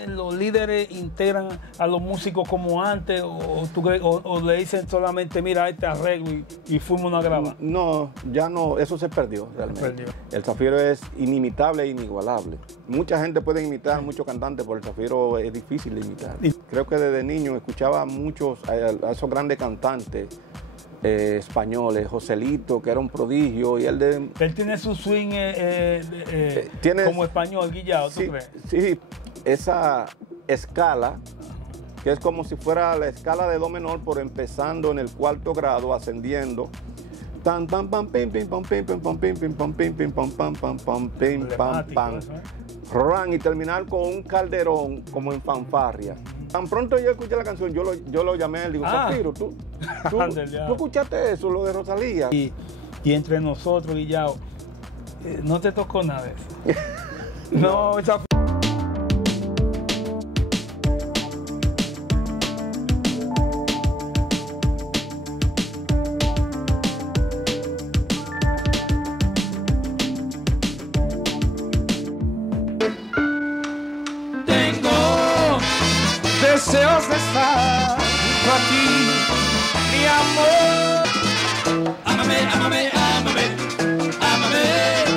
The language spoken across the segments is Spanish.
¿Los líderes integran a los músicos como antes o le dicen solamente mira este arreglo y fuimos una grava? No, ya no, eso se perdió realmente. El Zafiro es inimitable e inigualable. Mucha gente puede imitar, muchos cantantes, pero el Zafiro es difícil de imitar. Creo que desde niño escuchaba a esos grandes cantantes españoles, Joselito, que era un prodigio, y él tiene su swing como español, Guillao, ¿tú crees? Sí, esa escala, que es como si fuera la escala de do menor, por empezando en el 4º grado, ascendiendo, tan pam pam pim pim pam pim pim pam pim pim pam pim pim pam pam pam pam pim pam pam, y terminar con un calderón como en fanfarria. Tan pronto yo escuché la canción, yo lo llamé, le digo, Zafiro, ¿tú escuchaste eso, lo de Rosalía? Y entre nosotros, Guillao, no te tocó nada de eso. No, deseos de estar junto a ti, mi amor. Ámame, ámame, ámame, ámame.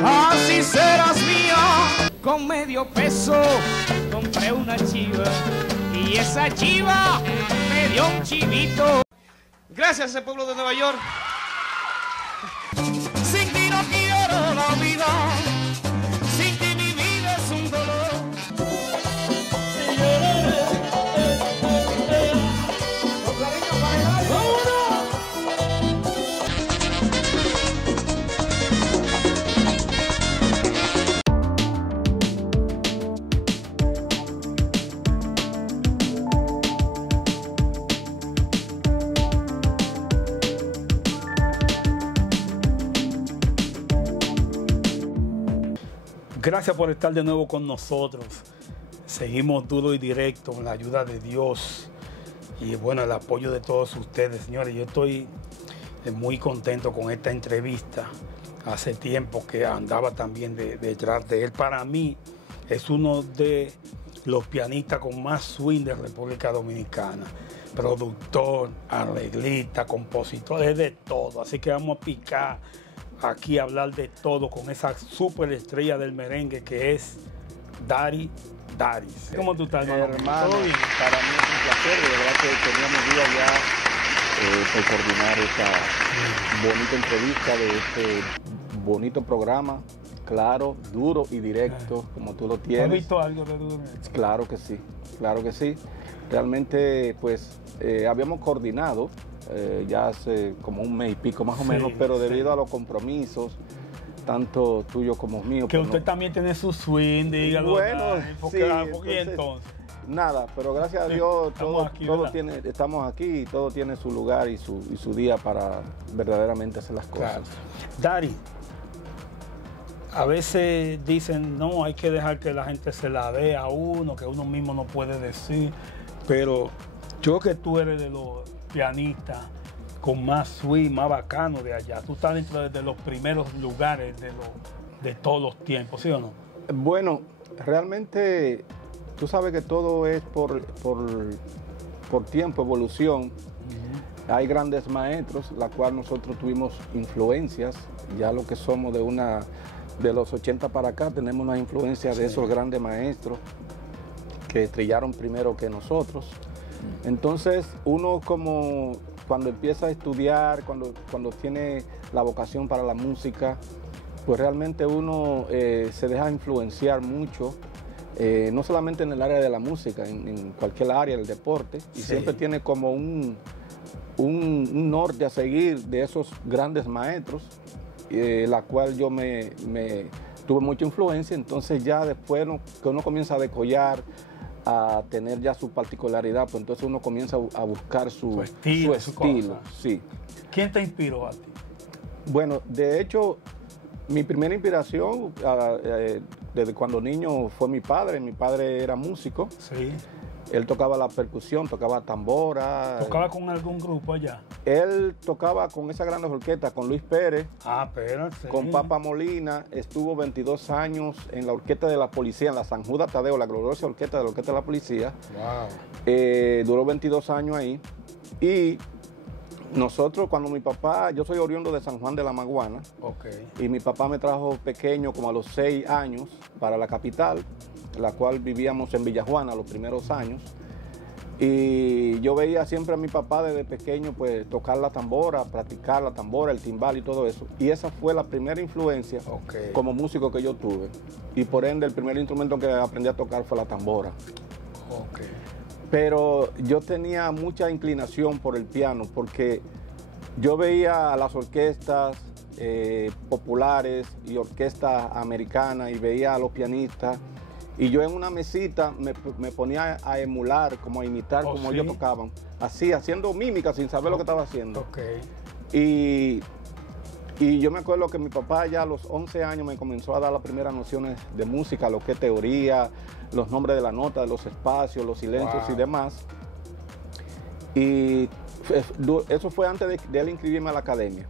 Así serás mía. Con medio peso compré una chiva y esa chiva me dio un chivito. Gracias al pueblo de Nueva York. Sin ti no quiero la vida. Sin ti mi vida es un dolor. Gracias por estar de nuevo con nosotros. Seguimos duro y directo con la ayuda de Dios y bueno, el apoyo de todos ustedes, señores. Yo estoy muy contento con esta entrevista. Hace tiempo que andaba también detrás de él. Para mí es uno de los pianistas con más swing de República Dominicana. Productor, arreglista, compositor, es de todo. Así que vamos a picar aquí a hablar de todo con esa superestrella del merengue que es Dari Daris. ¿Cómo tú estás, hermano? Hermano, para mí es un placer, de verdad que teníamos días ya por coordinar esta bonita entrevista de este bonito programa, claro, duro y directo, como tú lo tienes. ¿Has visto algo de duro? Claro que sí, claro que sí. Realmente, pues, habíamos coordinado ya hace como un mes y pico más o menos, pero debido a los compromisos, tanto tuyo como mío. Que usted también tiene su swing, dígalo. Bueno, entonces. Nada, pero gracias a Dios estamos aquí y todo tiene su lugar y su día para verdaderamente hacer las cosas. Claro. Dari, a veces dicen, no, hay que dejar que la gente se la dé a uno, que uno mismo no puede decir, pero yo que tú eres de los pianistas con más swing, más bacano de allá. Tú estás dentro de los primeros lugares de todos los tiempos, ¿sí o no? Bueno, realmente tú sabes que todo es por tiempo, evolución. Hay grandes maestros, la cual nosotros tuvimos influencias, ya lo que somos de los 80 para acá, tenemos una influencia de esos grandes maestros que trillaron primero que nosotros. Entonces, uno como cuando empieza a estudiar, cuando tiene la vocación para la música, pues realmente uno se deja influenciar mucho, no solamente en el área de la música, en cualquier área del deporte, y siempre tiene como un norte a seguir de esos grandes maestros, la cual yo tuve mucha influencia. Entonces ya después que uno comienza a decollar, a tener ya su particularidad, pues entonces uno comienza a buscar su estilo. Sí. ¿Quién te inspiró a ti? Bueno, de hecho, mi primera inspiración desde cuando niño fue mi padre. Mi padre era músico. Sí. Él tocaba la percusión, tocaba tambora. ¿Tocaba con algún grupo allá? Él tocaba con esas grandes orquestas, con Luis Pérez, Espérate. con Papa Molina. Estuvo 22 años en la orquesta de la policía, en la San Judas Tadeo, la gloriosa orquesta de la orquesta de la policía. Wow. Duró 22 años ahí. Y nosotros, cuando mi papá, yo soy oriundo de San Juan de la Maguana, y mi papá me trajo pequeño, como a los 6 años, para la capital, la cual vivíamos en Villajuana los primeros años. Y yo veía siempre a mi papá desde pequeño pues tocar la tambora, practicar la tambora, el timbal y todo eso. Y esa fue la primera influencia como músico que yo tuve. Y por ende el primer instrumento que aprendí a tocar fue la tambora. Pero yo tenía mucha inclinación por el piano porque yo veía a las orquestas populares y orquestas americanas y veía a los pianistas. Y yo en una mesita me ponía a emular, como a imitar como ellos tocaban. Así, haciendo mímica sin saber lo que estaba haciendo. Y yo me acuerdo que mi papá ya a los 11 años me comenzó a dar las primeras nociones de música, lo que es teoría, los nombres de la nota, de los espacios, los silencios y demás. Y eso fue antes de él inscribirme a la academia.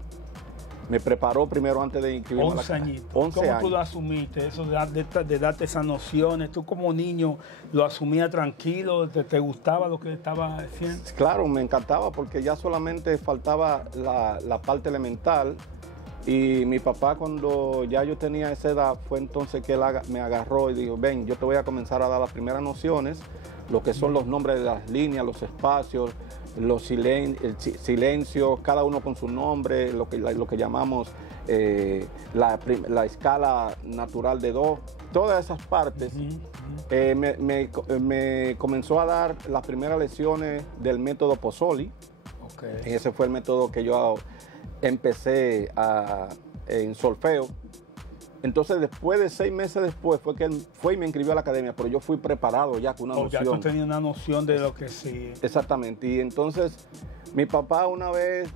Me preparó primero antes de inscribirme a la academia. 11 años. ¿Cómo tú lo asumiste, eso de darte esas nociones? ¿Tú como niño lo asumías tranquilo? ¿Te gustaba lo que estaba haciendo? Claro, me encantaba porque ya solamente faltaba la parte elemental. Y mi papá, cuando ya yo tenía esa edad, fue entonces que él me agarró y dijo, ven, yo te voy a comenzar a dar las primeras nociones, lo que son los nombres de las líneas, los espacios, los silencios, cada uno con su nombre, lo que llamamos la escala natural de do, todas esas partes. Me comenzó a dar las primeras lecciones del método Pozzoli. Y ese fue el método que yo empecé en solfeo. Entonces, después de 6 meses después, fue que él fue y me inscribió a la academia, pero yo fui preparado ya con una noción. Ya tú tenías una noción de lo que sí. Exactamente. Y entonces, mi papá una vez,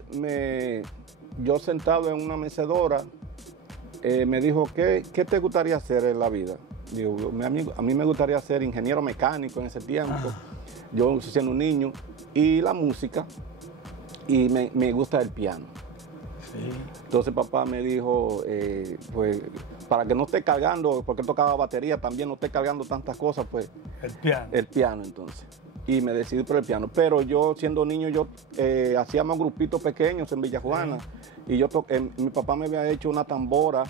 yo sentado en una mecedora, me dijo, ¿qué te gustaría hacer en la vida? Digo, a mí me gustaría ser ingeniero mecánico en ese tiempo. Yo siendo un niño. Y la música, y me gusta el piano. Entonces papá me dijo, pues para que no esté cargando, porque tocaba batería también, no esté cargando tantas cosas, pues el piano entonces. Y me decidí por el piano. Pero yo siendo niño, yo hacíamos grupitos pequeños en Villajuana. Y mi papá me había hecho una tambora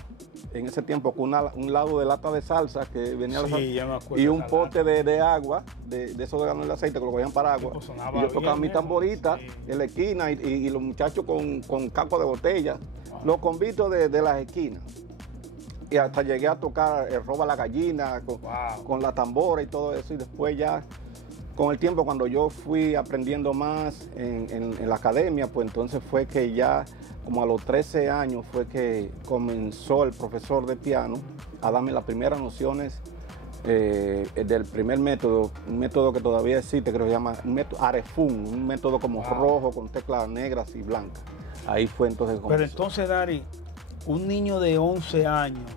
en ese tiempo con un lado de lata de salsa que venía la salsa, y un pote de agua, de eso de ganar el aceite que lo cogían para agua. Pues y yo tocaba mi tamborita en la esquina y los muchachos con caco de botella, los convitos de las esquinas. Y hasta llegué a tocar el Roba la Gallina con la tambora y todo eso. Y después ya, con el tiempo, cuando yo fui aprendiendo más en la academia, pues entonces fue que ya, como a los 13 años, fue que comenzó el profesor de piano a darme las primeras nociones del primer método, un método que todavía existe, creo que se llama Arefún, un método como rojo con teclas negras y blancas. Ahí fue entonces que comenzó. Pero entonces, Dari, un niño de 11 años,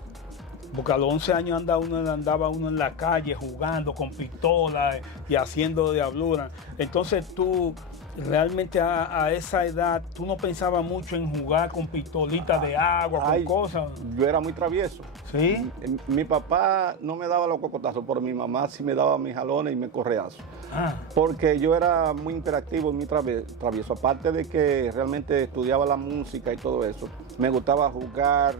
porque a los 11 años andaba uno en la calle jugando con pistolas y haciendo diablura. Entonces tú realmente a esa edad, tú no pensabas mucho en jugar con pistolitas de agua, con cosas. Yo era muy travieso. ¿Sí? Mi papá no me daba los cocotazos, pero mi mamá sí me daba mis jalones y mis correazos. Porque yo era muy interactivo y muy travieso. Aparte de que realmente estudiaba la música y todo eso, me gustaba jugar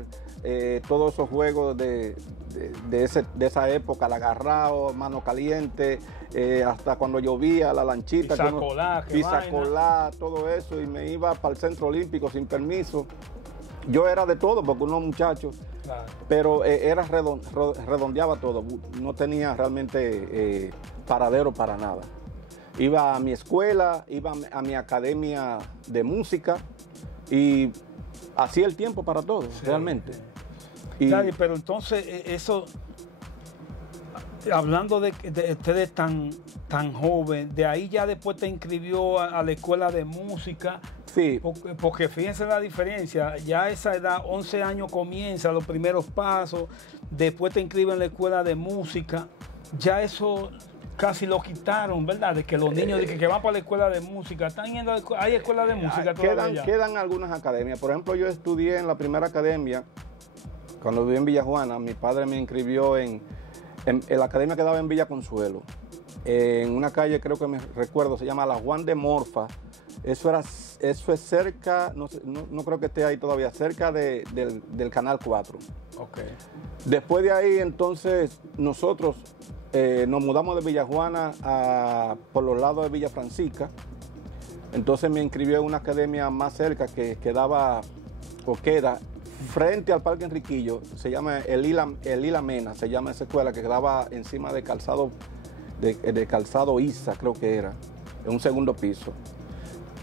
todos esos juegos de esa época, el agarrado, mano caliente, hasta cuando llovía, la lanchita, pisacolá, todo eso, y me iba para el Centro Olímpico sin permiso. Yo era de todo, porque unos muchachos, pero redondeaba todo, no tenía realmente paradero para nada. Iba a mi escuela, iba a mi academia de música y hacía el tiempo para todo, realmente. Pero entonces eso, hablando de ustedes tan joven, de ahí ya después te inscribió a la escuela de música. Sí. Porque fíjense la diferencia, ya a esa edad, 11 años comienza los primeros pasos, después te inscriben en la escuela de música, ya eso casi lo quitaron, ¿verdad? De que los niños que van para la escuela de música, están yendo, hay escuela de música todavía. Quedan algunas academias. Por ejemplo, yo estudié en la primera academia, cuando viví en Villajuana. Mi padre me inscribió en la academia que daba en Villa Consuelo, en una calle, creo que me recuerdo, se llama La Juan de Morfa. Eso es cerca, no creo que esté ahí todavía, cerca del Canal 4. Okay. Después de ahí, entonces, nosotros nos mudamos de Villajuana por los lados de Villa Francisca. Entonces me inscribió en una academia más cerca que queda frente al Parque Enriquillo. Se llama Elila Mena, se llama esa escuela, que quedaba encima de calzado Isa, creo que era, en un segundo piso.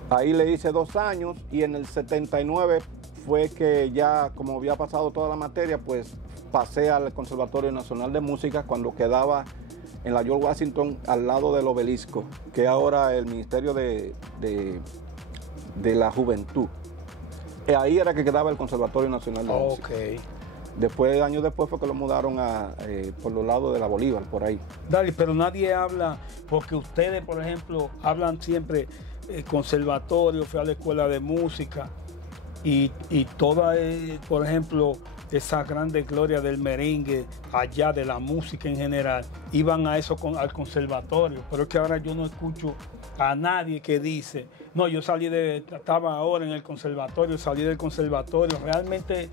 Ahí le hice 2 años y en el 79 fue que ya, como había pasado toda la materia, pues pasé al Conservatorio Nacional de Música, cuando quedaba en la George Washington, al lado del Obelisco, que es ahora el Ministerio de la Juventud. Ahí era que quedaba el Conservatorio Nacional de Música. Después, años después, fue que lo mudaron por los lados de la Bolívar, por ahí. Dale, pero nadie habla, porque ustedes, por ejemplo, hablan siempre conservatorio, fue a la escuela de música y toda, por ejemplo, esa grande gloria del merengue, allá de la música en general, iban a eso al conservatorio. Pero es que ahora yo no escucho a nadie que dice, no, yo estaba ahora en el conservatorio, salí del conservatorio. Realmente,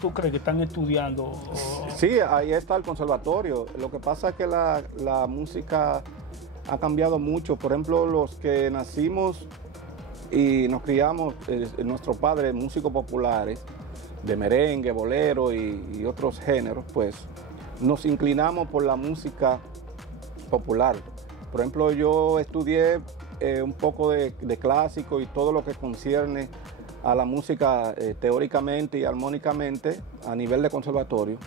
¿tú crees que están estudiando? Sí, ahí está el conservatorio. Lo que pasa es que la música ha cambiado mucho. Por ejemplo, los que nacimos y nos criamos, nuestros padres, músicos populares, de merengue, bolero y otros géneros, pues nos inclinamos por la música popular. Por ejemplo, yo estudié un poco de clásico y todo lo que concierne a la música teóricamente y armónicamente a nivel de conservatorio,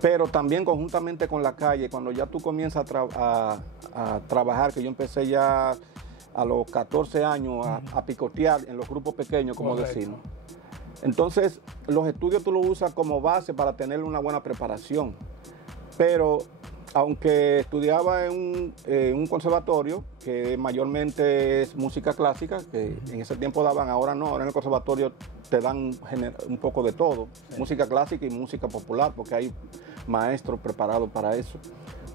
pero también conjuntamente con la calle. Cuando ya tú comienzas a trabajar, que yo empecé ya a los 14 años a picotear en los grupos pequeños, como decimos. Entonces, los estudios tú los usas como base para tener una buena preparación. Pero, aunque estudiaba en un conservatorio, que mayormente es música clásica, que en ese tiempo daban, ahora no, ahora en el conservatorio te dan un poco de todo, sí. Música clásica y música popular, porque hay maestros preparados para eso.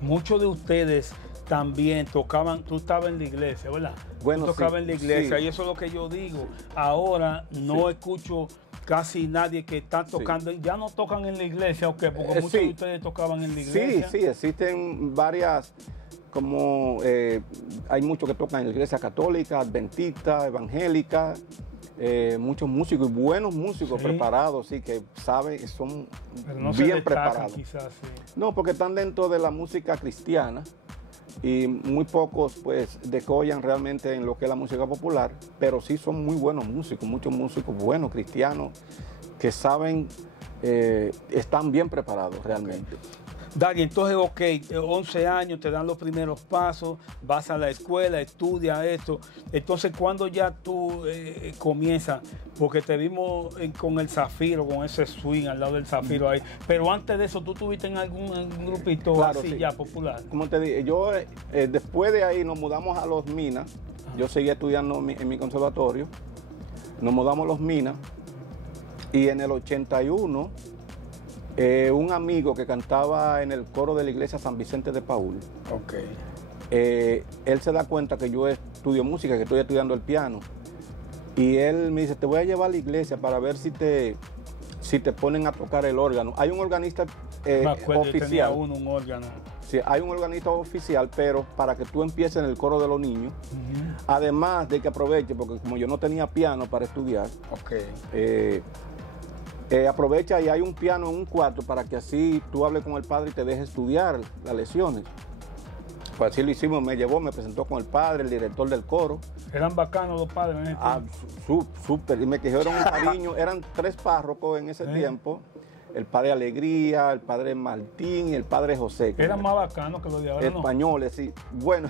Muchos de ustedes también tocaban, tú estabas en la iglesia, ¿verdad? Bueno, tú tocabas en la iglesia, sí. Y eso es lo que yo digo. Ahora no escucho casi nadie que está tocando, ya no tocan en la iglesia, ¿o qué? Porque muchos de ustedes tocaban en la iglesia. Sí, existen varias, como hay muchos que tocan en la iglesia católica, adventista, evangélica, muchos músicos y buenos músicos preparados, sí, que saben, son bien preparados. Quizás, sí. No, porque están dentro de la música cristiana. Y muy pocos pues decollan realmente en lo que es la música popular, pero sí son muy buenos músicos, muchos músicos buenos, cristianos, que saben, están bien preparados realmente. Dani, entonces, 11 años, te dan los primeros pasos, vas a la escuela, estudias esto. Entonces, ¿cuándo ya tú comienzas? Porque te vimos con el Zafiro, con ese swing al lado del Zafiro ahí. Pero antes de eso, ¿tú estuviste en algún grupito claro, así sí. Ya popular? Como te dije, yo después de ahí nos mudamos a Los Minas. Yo seguí estudiando en mi conservatorio. Nos mudamos a Los Minas. Y en el 81... un amigo que cantaba en el coro de la iglesia San Vicente de Paúl, él se da cuenta que yo estudio música, que estoy estudiando el piano, y él me dice, te voy a llevar a la iglesia para ver si te ponen a tocar el órgano. Hay un organista oficial. Un órgano. Sí, hay un organista oficial, pero para que tú empieces en el coro de los niños, además de que aproveche, porque como yo no tenía piano para estudiar, aprovecha y hay un piano en un cuarto para que así tú hables con el padre y te dejes estudiar las lecciones. Pues así lo hicimos, me llevó, me presentó con el padre, el director del coro. ¿Eran bacanos los padres? Súper, y me cogieron un cariño. Eran 3 párrocos en ese tiempo. El padre Alegría, el padre Martín y el padre José. Eran más bacanos que los de ahora, españoles, sí. Bueno,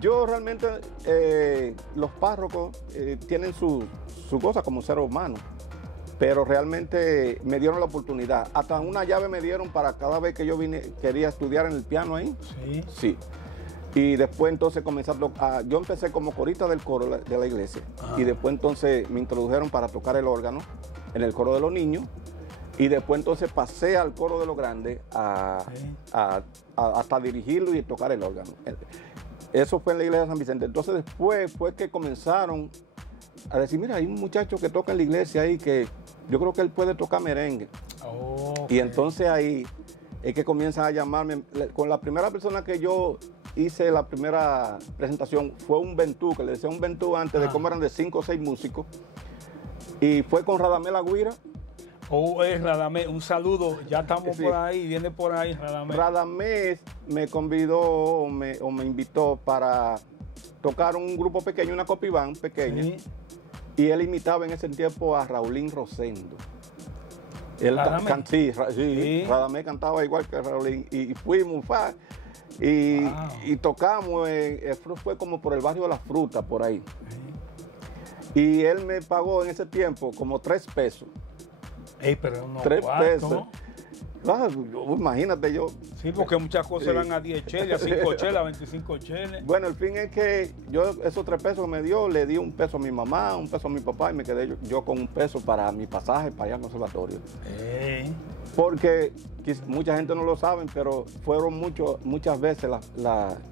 yo realmente, los párrocos tienen su cosa como ser humano. pero realmente me dieron la oportunidad. Hasta una llave me dieron para cada vez que yo quería estudiar en el piano ahí. Sí. Sí. Y después entonces comencé yo empecé como corista del coro de la iglesia. Y después entonces me introdujeron para tocar el órgano en el coro de los niños. Y después entonces pasé al coro de los grandes hasta dirigirlo y tocar el órgano. Eso fue en la iglesia de San Vicente. Entonces después fue que comenzaron a decir, mira, hay un muchacho que toca en la iglesia ahí que yo creo que él puede tocar merengue. Okay. Y entonces ahí es que comienzan a llamarme. Con la primera persona que yo hice la primera presentación fue un ventú, que le decía un ventú antes de cómo eran de 5 o 6 músicos. Y fue con Radamel Agüira. Radamés, un saludo, ya estamos por ahí, viene por ahí Radamés. Radamés me convidó o me invitó para tocar un grupo pequeño, una copibán pequeña, Sí. y él imitaba en ese tiempo a Raulín Rosendo. ¿Radamés? Sí, Radamés cantaba igual que Raulín, y fuimos, y tocamos, fue como por el barrio de la Fruta, por ahí. Sí. Y él me pagó en ese tiempo como 3 pesos. Pero no 3 cuarto. pesos. Imagínate yo. Sí, porque muchas cosas eran a 10 cheles, a 5 cheles, a 25 cheles. Bueno, el fin es que yo esos 3 pesos que me dio, le di 1 peso a mi mamá, 1 peso a mi papá y me quedé yo con 1 peso para mi pasaje para allá al conservatorio. Porque mucha gente no lo sabe, pero fueron muchas veces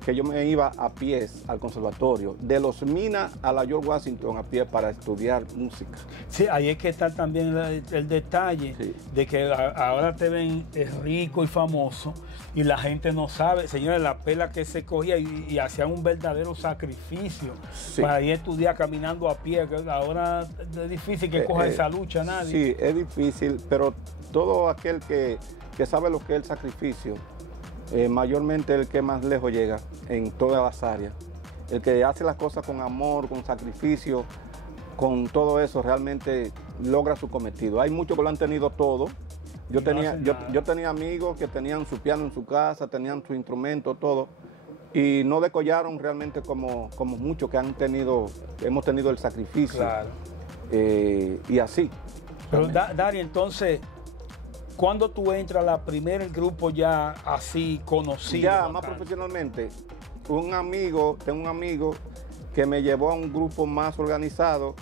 que yo me iba a pies al conservatorio, de Los Minas a la George Washington a pie para estudiar música. Sí, ahí es que está también el detalle de que ahora te ven rico y famoso y la gente no sabe, señores, la pela que se cogía y hacían un verdadero sacrificio para ir a estudiar caminando a pie. Ahora es difícil que coja esa lucha nadie. Sí, es difícil, pero todo aquel que sabe lo que es el sacrificio, mayormente el que más lejos llega en todas las áreas. El que hace las cosas con amor, con sacrificio, con todo eso, realmente logra su cometido. Hay muchos que lo han tenido todo. Yo tenía amigos que tenían su piano en su casa, tenían su instrumento, todo, y no decollaron realmente como muchos que hemos tenido el sacrificio. Claro. Y así. Pero Dari, entonces, ¿cuándo tú entras a el grupo ya así conocido? Ya más profesionalmente, tengo un amigo que me llevó a un grupo más organizado,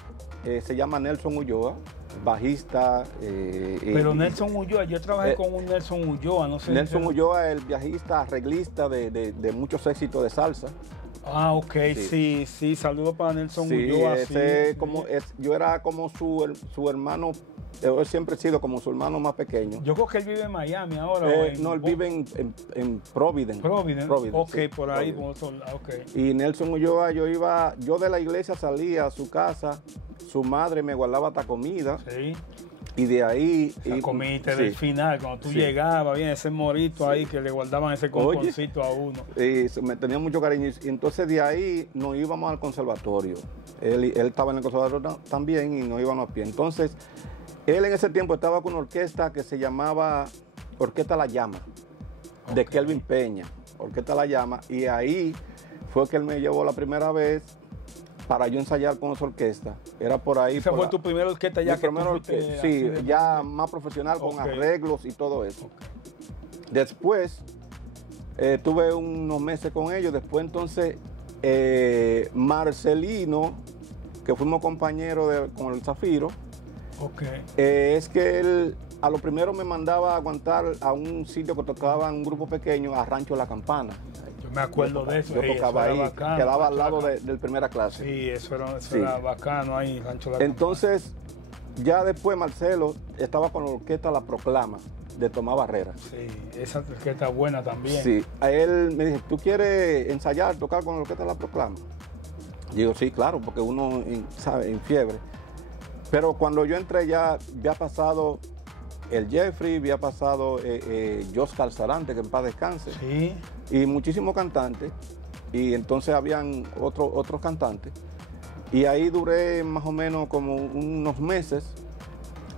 se llama Nelson Ulloa, bajista. Pero Nelson Ulloa, yo trabajé con un Nelson Ulloa, no sé. Nelson Ulloa es el bajista, arreglista de muchos éxitos de salsa. Ok, sí, saludos para Nelson Ulloa. Yo era como su hermano. Él siempre ha sido como su hermano más pequeño. Yo creo que él vive en Miami ahora. No, él vive en Providence. Ok, sí, por ahí. Y Nelson Ulloa, yo de la iglesia salía a su casa, su madre me guardaba hasta comida. Sí. Y de ahí... comiste del final, cuando tú llegabas, bien, ese morito ahí que le guardaban ese componcito a uno. Y me tenía mucho cariño. Y entonces de ahí nos íbamos al conservatorio. Él estaba en el conservatorio también y nos íbamos a pie. Entonces, él en ese tiempo estaba con una orquesta que se llamaba Orquesta La Llama, de Kelvin Peña. Orquesta La Llama. Y ahí fue que él me llevó la primera vez para yo ensayar con esa orquesta. Era por ahí. ¿Esa fue tu primera orquesta ya? Sí, ya más profesional, con arreglos y todo eso. Después, tuve unos meses con ellos. Después entonces, Marcelino, que fuimos compañeros con el Zafiro, es que él a lo primero me mandaba a aguantar a un sitio que tocaba en un grupo pequeño, a Rancho La Campana. Me acuerdo de eso. Yo tocaba ahí, bacano, quedaba al lado del primera clase. Sí, eso era bacano ahí, Rancho La Campana. Entonces, ya después Marcelo estaba con la orquesta La Proclama, de Tomás Barrera. Sí, esa orquesta buena también. Sí, a él me dijo, ¿tú quieres ensayar, tocar con la orquesta La Proclama? Y digo, sí, claro, porque uno sabe, en fiebre. Pero cuando yo entré ya había pasado el Jeffrey, había pasado Jos Calzarante, que en paz descanse. Sí. Y muchísimos cantantes, y entonces habían otros cantantes, y ahí duré más o menos como unos meses.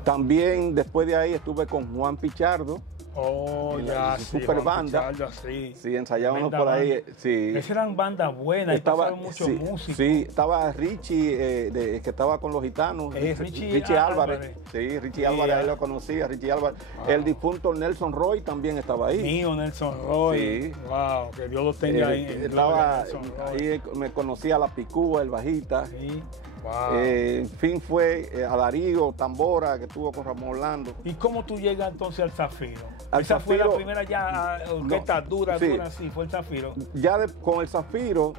También después de ahí estuve con Juan Pichardo, Oh, ya, sí. Super Juan banda. Pichardo, sí. Sí, ensayábamos Tremenda por ahí. banda. Sí. Esas eran bandas buenas, y pasaron muchos músicos. Sí, estaba Richie, que estaba con los gitanos. Richie Álvarez. Sí, Richie Álvarez, ahí lo conocía, Richie Álvarez. Wow. El difunto Nelson Roy también estaba ahí. Mío, Nelson Roy. Sí. Wow, que Dios lo tenga ahí. Estaba, ahí me conocía la Picúa, el bajista. Sí. Wow. En fin, fue a Darío, Tambora, que estuvo con Ramón Orlando. ¿Y cómo tú llegas entonces al Zafiro? Al Esa fue la Zafiro, primera ya orquesta dura, sí. sí, fue el Zafiro. Ya con el Zafiro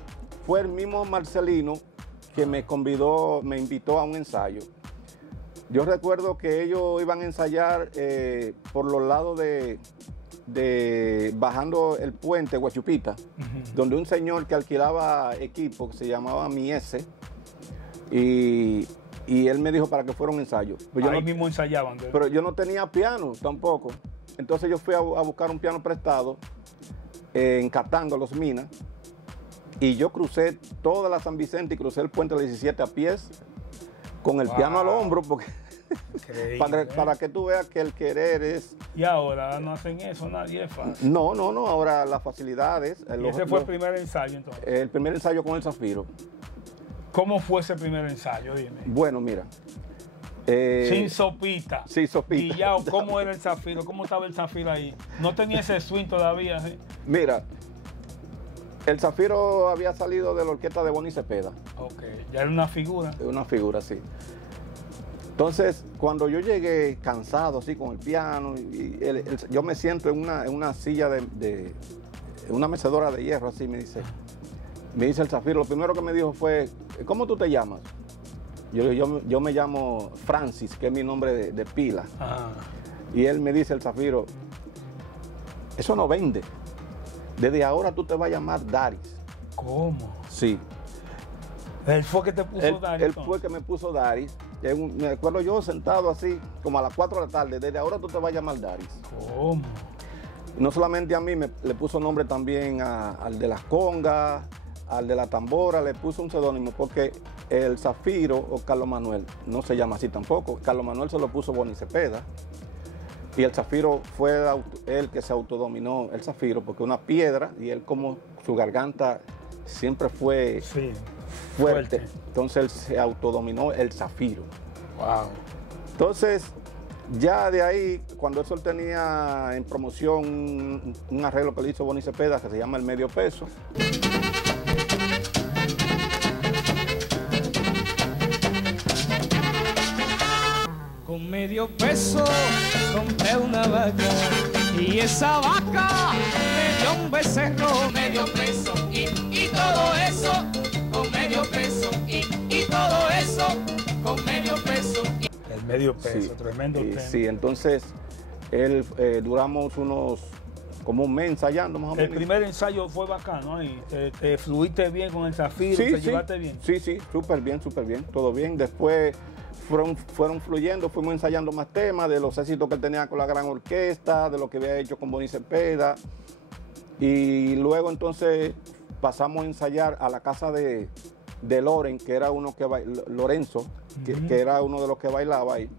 fue el mismo Marcelino que me invitó a un ensayo. Yo recuerdo que ellos iban a ensayar por los lados bajando el puente Guachupita, donde un señor que alquilaba equipo que se llamaba Miese, y él me dijo para que fuera un ensayo. Pero Ahí mismo ensayaban. Pero yo no tenía piano tampoco. Entonces yo fui a buscar un piano prestado en Catango, Los Minas, y yo crucé toda la San Vicente y crucé el puente 17 a pies con el piano al hombro, porque para que tú veas que el querer es... Y ahora no hacen eso, nadie es fácil. No, ahora las facilidades... ¿Y ese fue el primer ensayo entonces? El primer ensayo con el Zafiro. ¿Cómo fue ese primer ensayo? Dime. Bueno, mira. Sin sopita. Sin sopita. Guillao, ¿cómo era el Zafiro? ¿Cómo estaba el Zafiro ahí? No tenía ese swing todavía. ¿Sí? Mira, el Zafiro había salido de la orquesta de Bonnie Cepeda. Ok, ya era una figura. Una figura, sí. Entonces, cuando yo llegué cansado, así, con el piano, yo me siento en una silla en una mecedora de hierro, así, me dice el Zafiro, lo primero que me dijo fue, ¿cómo tú te llamas? Yo me llamo Francis, que es mi nombre de pila. Ah. Y él me dice, el Zafiro, eso no vende. Desde ahora tú te vas a llamar Daris. ¿Cómo? Sí. Él fue que te puso Daris. Él fue que me puso Daris. Me acuerdo yo sentado así, como a las 4 de la tarde, desde ahora tú te vas a llamar Daris. ¿Cómo? Y no solamente a mí, le puso nombre también al de las congas, al de la tambora, le puso un seudónimo, porque el Zafiro o Carlos Manuel no se llama así tampoco. Carlos Manuel se lo puso Bonnie Cepeda. Y el Zafiro fue el que se autodominó, el Zafiro, porque una piedra, y él, como su garganta siempre fue fuerte. Entonces él se autodominó el Zafiro. Wow. Entonces, ya de ahí, cuando eso él tenía en promoción un arreglo que le hizo Bonnie Cepeda, que se llama El Medio Peso. Con medio peso compré una vaca y esa vaca me dio un becerro. Medio peso y todo eso con medio peso y todo eso con medio peso. El medio peso, Sí, tremendo tema. Sí, entonces duramos como un mes ensayando más o menos. El primer ensayo fue bacano ahí. Te fluiste bien con el Zafiro, te llevaste bien. Sí, súper bien, todo bien. Después fueron fluyendo, fuimos ensayando más temas de los éxitos que él tenía con la gran orquesta, de lo que había hecho con Bonnie Cepeda. Y luego entonces pasamos a ensayar a la casa de Loren, que era uno que Lorenzo, que era uno de los que bailaba ahí.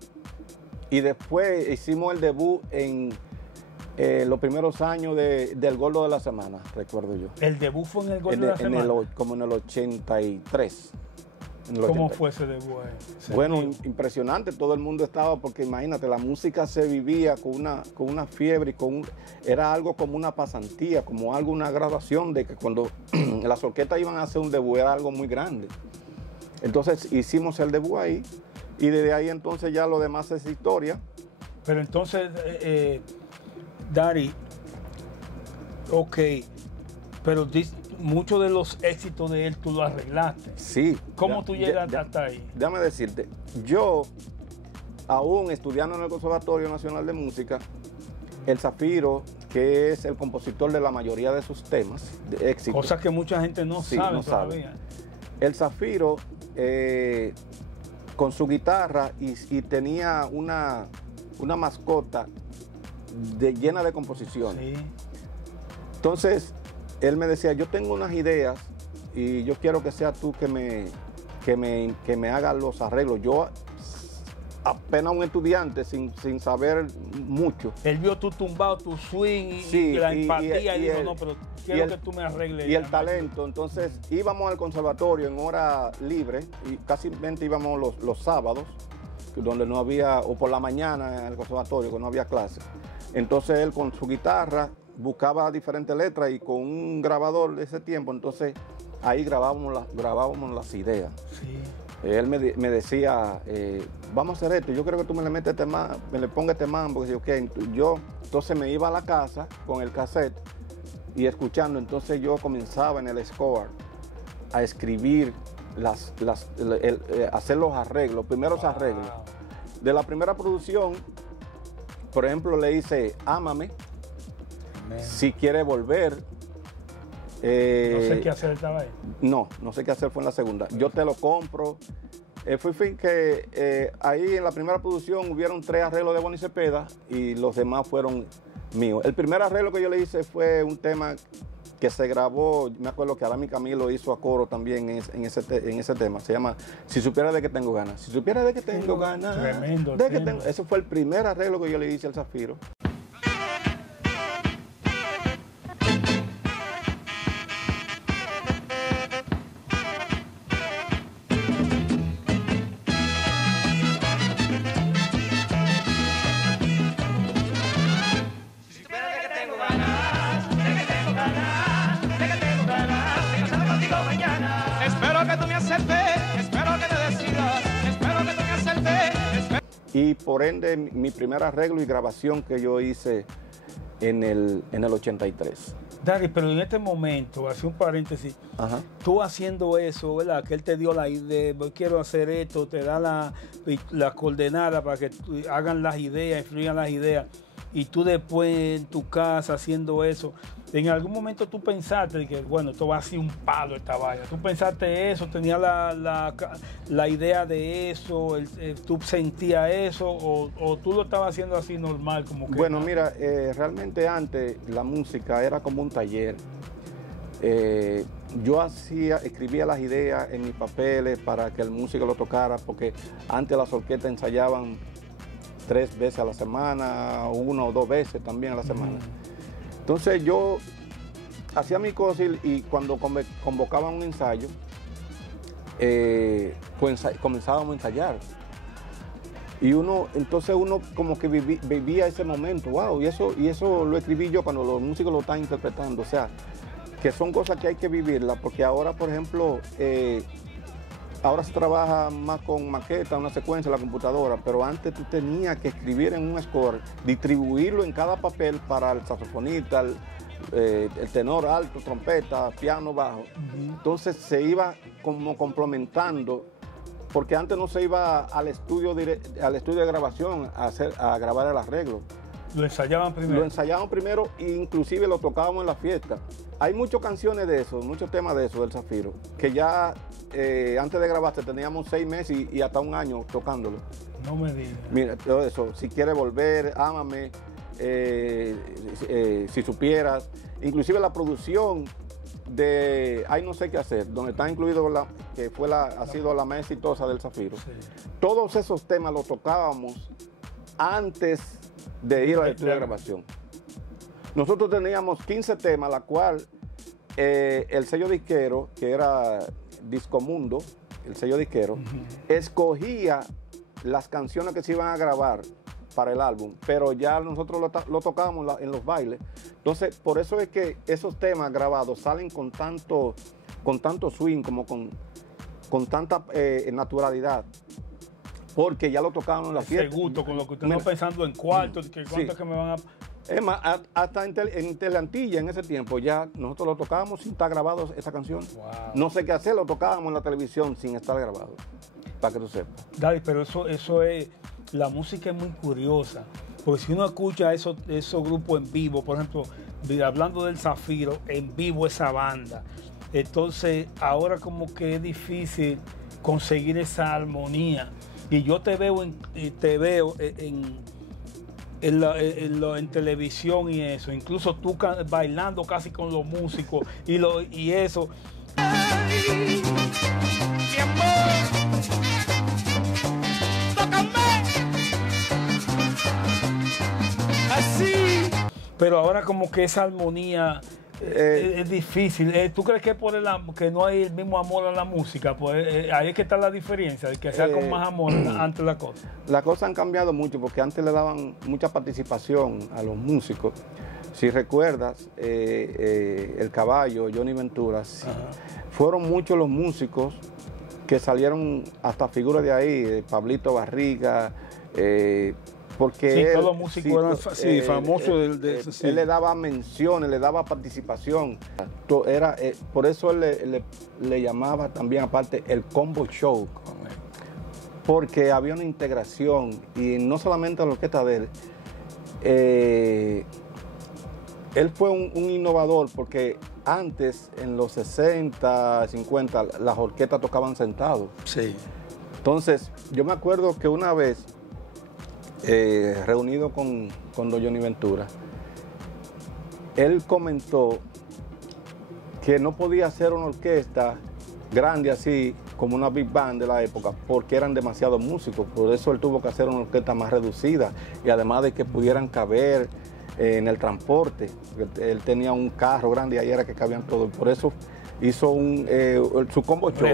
Y después hicimos el debut en los primeros años del Gordo de la Semana, recuerdo yo. El debut fue en el Gordo de la Semana. Como en el 83. ¿Cómo fue ese debut ahí? Bueno, impresionante, todo el mundo estaba, porque imagínate, la música se vivía con una fiebre, era algo como una pasantía, como una graduación, de que cuando las orquestas iban a hacer un debut era algo muy grande. Entonces hicimos el debut ahí, y desde ahí entonces ya lo demás es historia. Pero entonces, Dari, ok, pero muchos de los éxitos de él tú lo arreglaste. Sí. ¿Cómo tú llegaste hasta ahí? Déjame decirte, yo, aún estudiando en el Conservatorio Nacional de Música, el Zafiro, que es el compositor de la mayoría de sus temas de éxito. Cosas que mucha gente no sabe todavía. El Zafiro, con su guitarra, y tenía una mascota llena de composiciones. Sí. Entonces, él me decía, yo tengo unas ideas y yo quiero que seas tú que me hagas los arreglos. Yo apenas un estudiante sin saber mucho. Él vio tu tumbado, tu swing y Sí, la empatía y, dijo, el- no, pero y quiero el- que tú me arregles. Y el talento. Entonces íbamos al conservatorio en hora libre y casi íbamos los sábados, donde no había, o por la mañana en el conservatorio, que no había clase. Entonces él con su guitarra buscaba diferentes letras y con un grabador de ese tiempo, entonces ahí grabábamos las ideas. Sí. Él me decía, vamos a hacer esto, yo creo que tú me le metes me le pongas este mambo, porque yo entonces me iba a la casa con el cassette y escuchando, entonces yo comenzaba en el score a escribir, hacer los arreglos, primeros arreglos. De la primera producción, por ejemplo, le hice Ámame, Si Quiere Volver. No sé qué hacer, estaba ahí. No sé qué hacer, fue en la segunda. Yo Te Lo Compro. Fue fin que ahí en la primera producción hubieron 3 arreglos de Bonnie Cepeda y los demás fueron míos. El primer arreglo que yo le hice fue un tema que se grabó, me acuerdo que Adami Camilo hizo a coro también en ese tema. Se llama Si Supiera de que Tengo Ganas. Si supiera de que tengo ganas. Tremendo. Ese fue el primer arreglo que yo le hice al Zafiro. Espero que tú me aceptes, espero que te decidas, espero que tú me aceptes. Y por ende, mi primer arreglo y grabación que yo hice en el 83. Dari, pero en este momento, hace un paréntesis, Ajá. tú haciendo eso, ¿verdad? Que él te dio la idea, quiero hacer esto, te da la coordenada para que hagan las ideas, influyan las ideas, y tú después en tu casa haciendo eso, en algún momento tú pensaste que, bueno, esto va a ser un palo esta vaina. Tú pensaste eso, tenías la idea de eso, tú sentías eso, o tú lo estabas haciendo así normal, como que. Bueno, mira, realmente antes la música era como un taller. Yo escribía las ideas en mis papeles para que el músico lo tocara, porque antes las orquestas ensayaban 3 veces a la semana, 1 o 2 veces también a la semana. Entonces yo hacía mi cosa y cuando convocaban un ensayo, pues comenzábamos a ensayar. Y entonces uno como que vivía ese momento, wow, y eso lo escribí yo cuando los músicos lo están interpretando, o sea, que son cosas que hay que vivirlas, porque ahora, por ejemplo, ahora se trabaja más con maqueta, una secuencia en la computadora, pero antes tú tenías que escribir en un score, distribuirlo en cada papel para el saxofonista, el tenor alto, trompeta, piano bajo. Entonces se iba como complementando, porque antes no se iba al estudio de grabación a grabar el arreglo. Lo ensayaban primero. Lo ensayaban primero e inclusive lo tocábamos en la fiesta. Hay muchas canciones de eso, muchos temas de eso del Zafiro, que ya antes de grabarse teníamos 6 meses y hasta 1 año tocándolo. No me digas. Mira, todo eso, Si Quiere Volver, Ámame, Si Supieras, inclusive la producción de Ay No Sé Qué Hacer, donde está incluido que ha sido la más exitosa del Zafiro. Sí. Todos esos temas los tocábamos antes de ir al estudio de grabación. Nosotros teníamos 15 temas, la cual el sello disquero, que era Discomundo, el sello disquero, escogía las canciones que se iban a grabar para el álbum, pero ya nosotros lo tocábamos en los bailes. Entonces, por eso es que esos temas grabados salen con tanto swing, como con tanta naturalidad, porque ya lo tocábamos en la fiesta. Ese gusto, con lo que usted está pensando en cuartos, que cuántos que me van a. Es más, hasta en Teleantilla en ese tiempo ya nosotros lo tocábamos sin estar grabado esa canción. Wow. No sé qué hacer, lo tocábamos en la televisión sin estar grabado, para que tú sepas. Dari, pero eso es, la música es muy curiosa, porque si uno escucha esos grupos en vivo, por ejemplo, hablando del Zafiro, en vivo esa banda, entonces ahora como que es difícil conseguir esa armonía. Y yo te veo en televisión y eso, incluso tú bailando casi con los músicos y eso. Mi amor, tócame. Pero ahora como que esa armonía es difícil. ¿Tú crees que es por que no hay el mismo amor a la música? Pues, ahí es que está la diferencia, de que sea con más amor antes la cosa. Las cosas han cambiado mucho porque antes le daban mucha participación a los músicos. Si recuerdas, El Caballo, Johnny Ventura, fueron muchos los músicos que salieron hasta figuras de ahí, Pablito Barriga, porque sí, él, todos los músicos eran famosos. Él le daba menciones, le daba participación. Por eso él le llamaba también aparte el combo show, porque había una integración y no solamente la orquesta de él. Él fue un innovador porque antes, en los 60, 50, las orquestas tocaban sentados. Sí. Entonces, yo me acuerdo que una vez, reunido con don Johnny Ventura, él comentó que no podía hacer una orquesta grande así como una big band de la época porque eran demasiados músicos. Por eso él tuvo que hacer una orquesta más reducida y además de que pudieran caber en el transporte. Él tenía un carro grande y ahí era que cabían todos. Por eso hizo su combo show.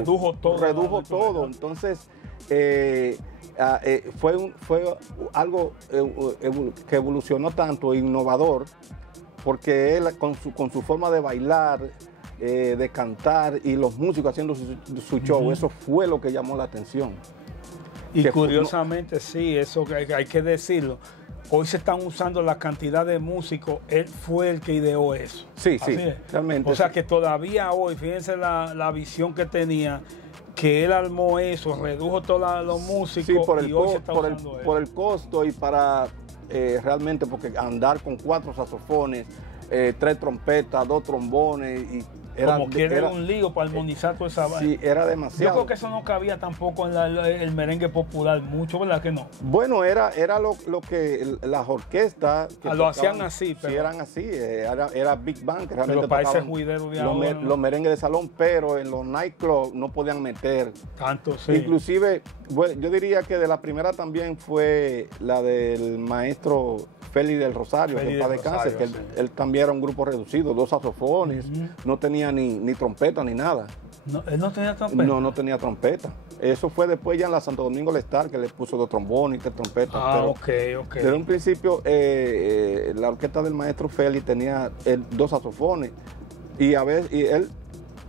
Redujo todo. Entonces, fue algo que evolucionó tanto, innovador, porque él con su forma de bailar, de cantar y los músicos haciendo su show, eso fue lo que llamó la atención. Y curiosamente, sí, eso hay que decirlo. Hoy se están usando la cantidad de músicos, él fue el que ideó eso. Sí, así sí, es. realmente. O sea que todavía hoy, fíjense la visión que tenía, que él armó eso, redujo todos los músicos, sí, y hoy se está usando por el costo y para realmente, porque andar con 4 saxofones, 3 trompetas, 2 trombones y como que era un lío para armonizar toda esa vaina. Sí, era demasiado. Yo creo que eso no cabía tampoco en el merengue popular mucho, ¿verdad que no? Bueno, era lo que las orquestas que lo hacían así, pero sí, eran así, era Big Band, que realmente pero para ese juidero de ahora, ¿no? Los merengues de salón, pero en los nightclubs no podían meter. Tanto, sí. Inclusive, bueno, yo diría que de la primera también fue la del maestro Félix del Rosario, que para descanse, que él también era un grupo reducido, 2 saxofones, no tenía ni trompeta ni nada. No, ¿él no tenía trompeta? No tenía trompeta. Eso fue después ya en la Santo Domingo del Star, que le puso 2 trombones y 3 trompetas. Ok. Desde un principio, la orquesta del maestro Félix tenía 2 saxofones y él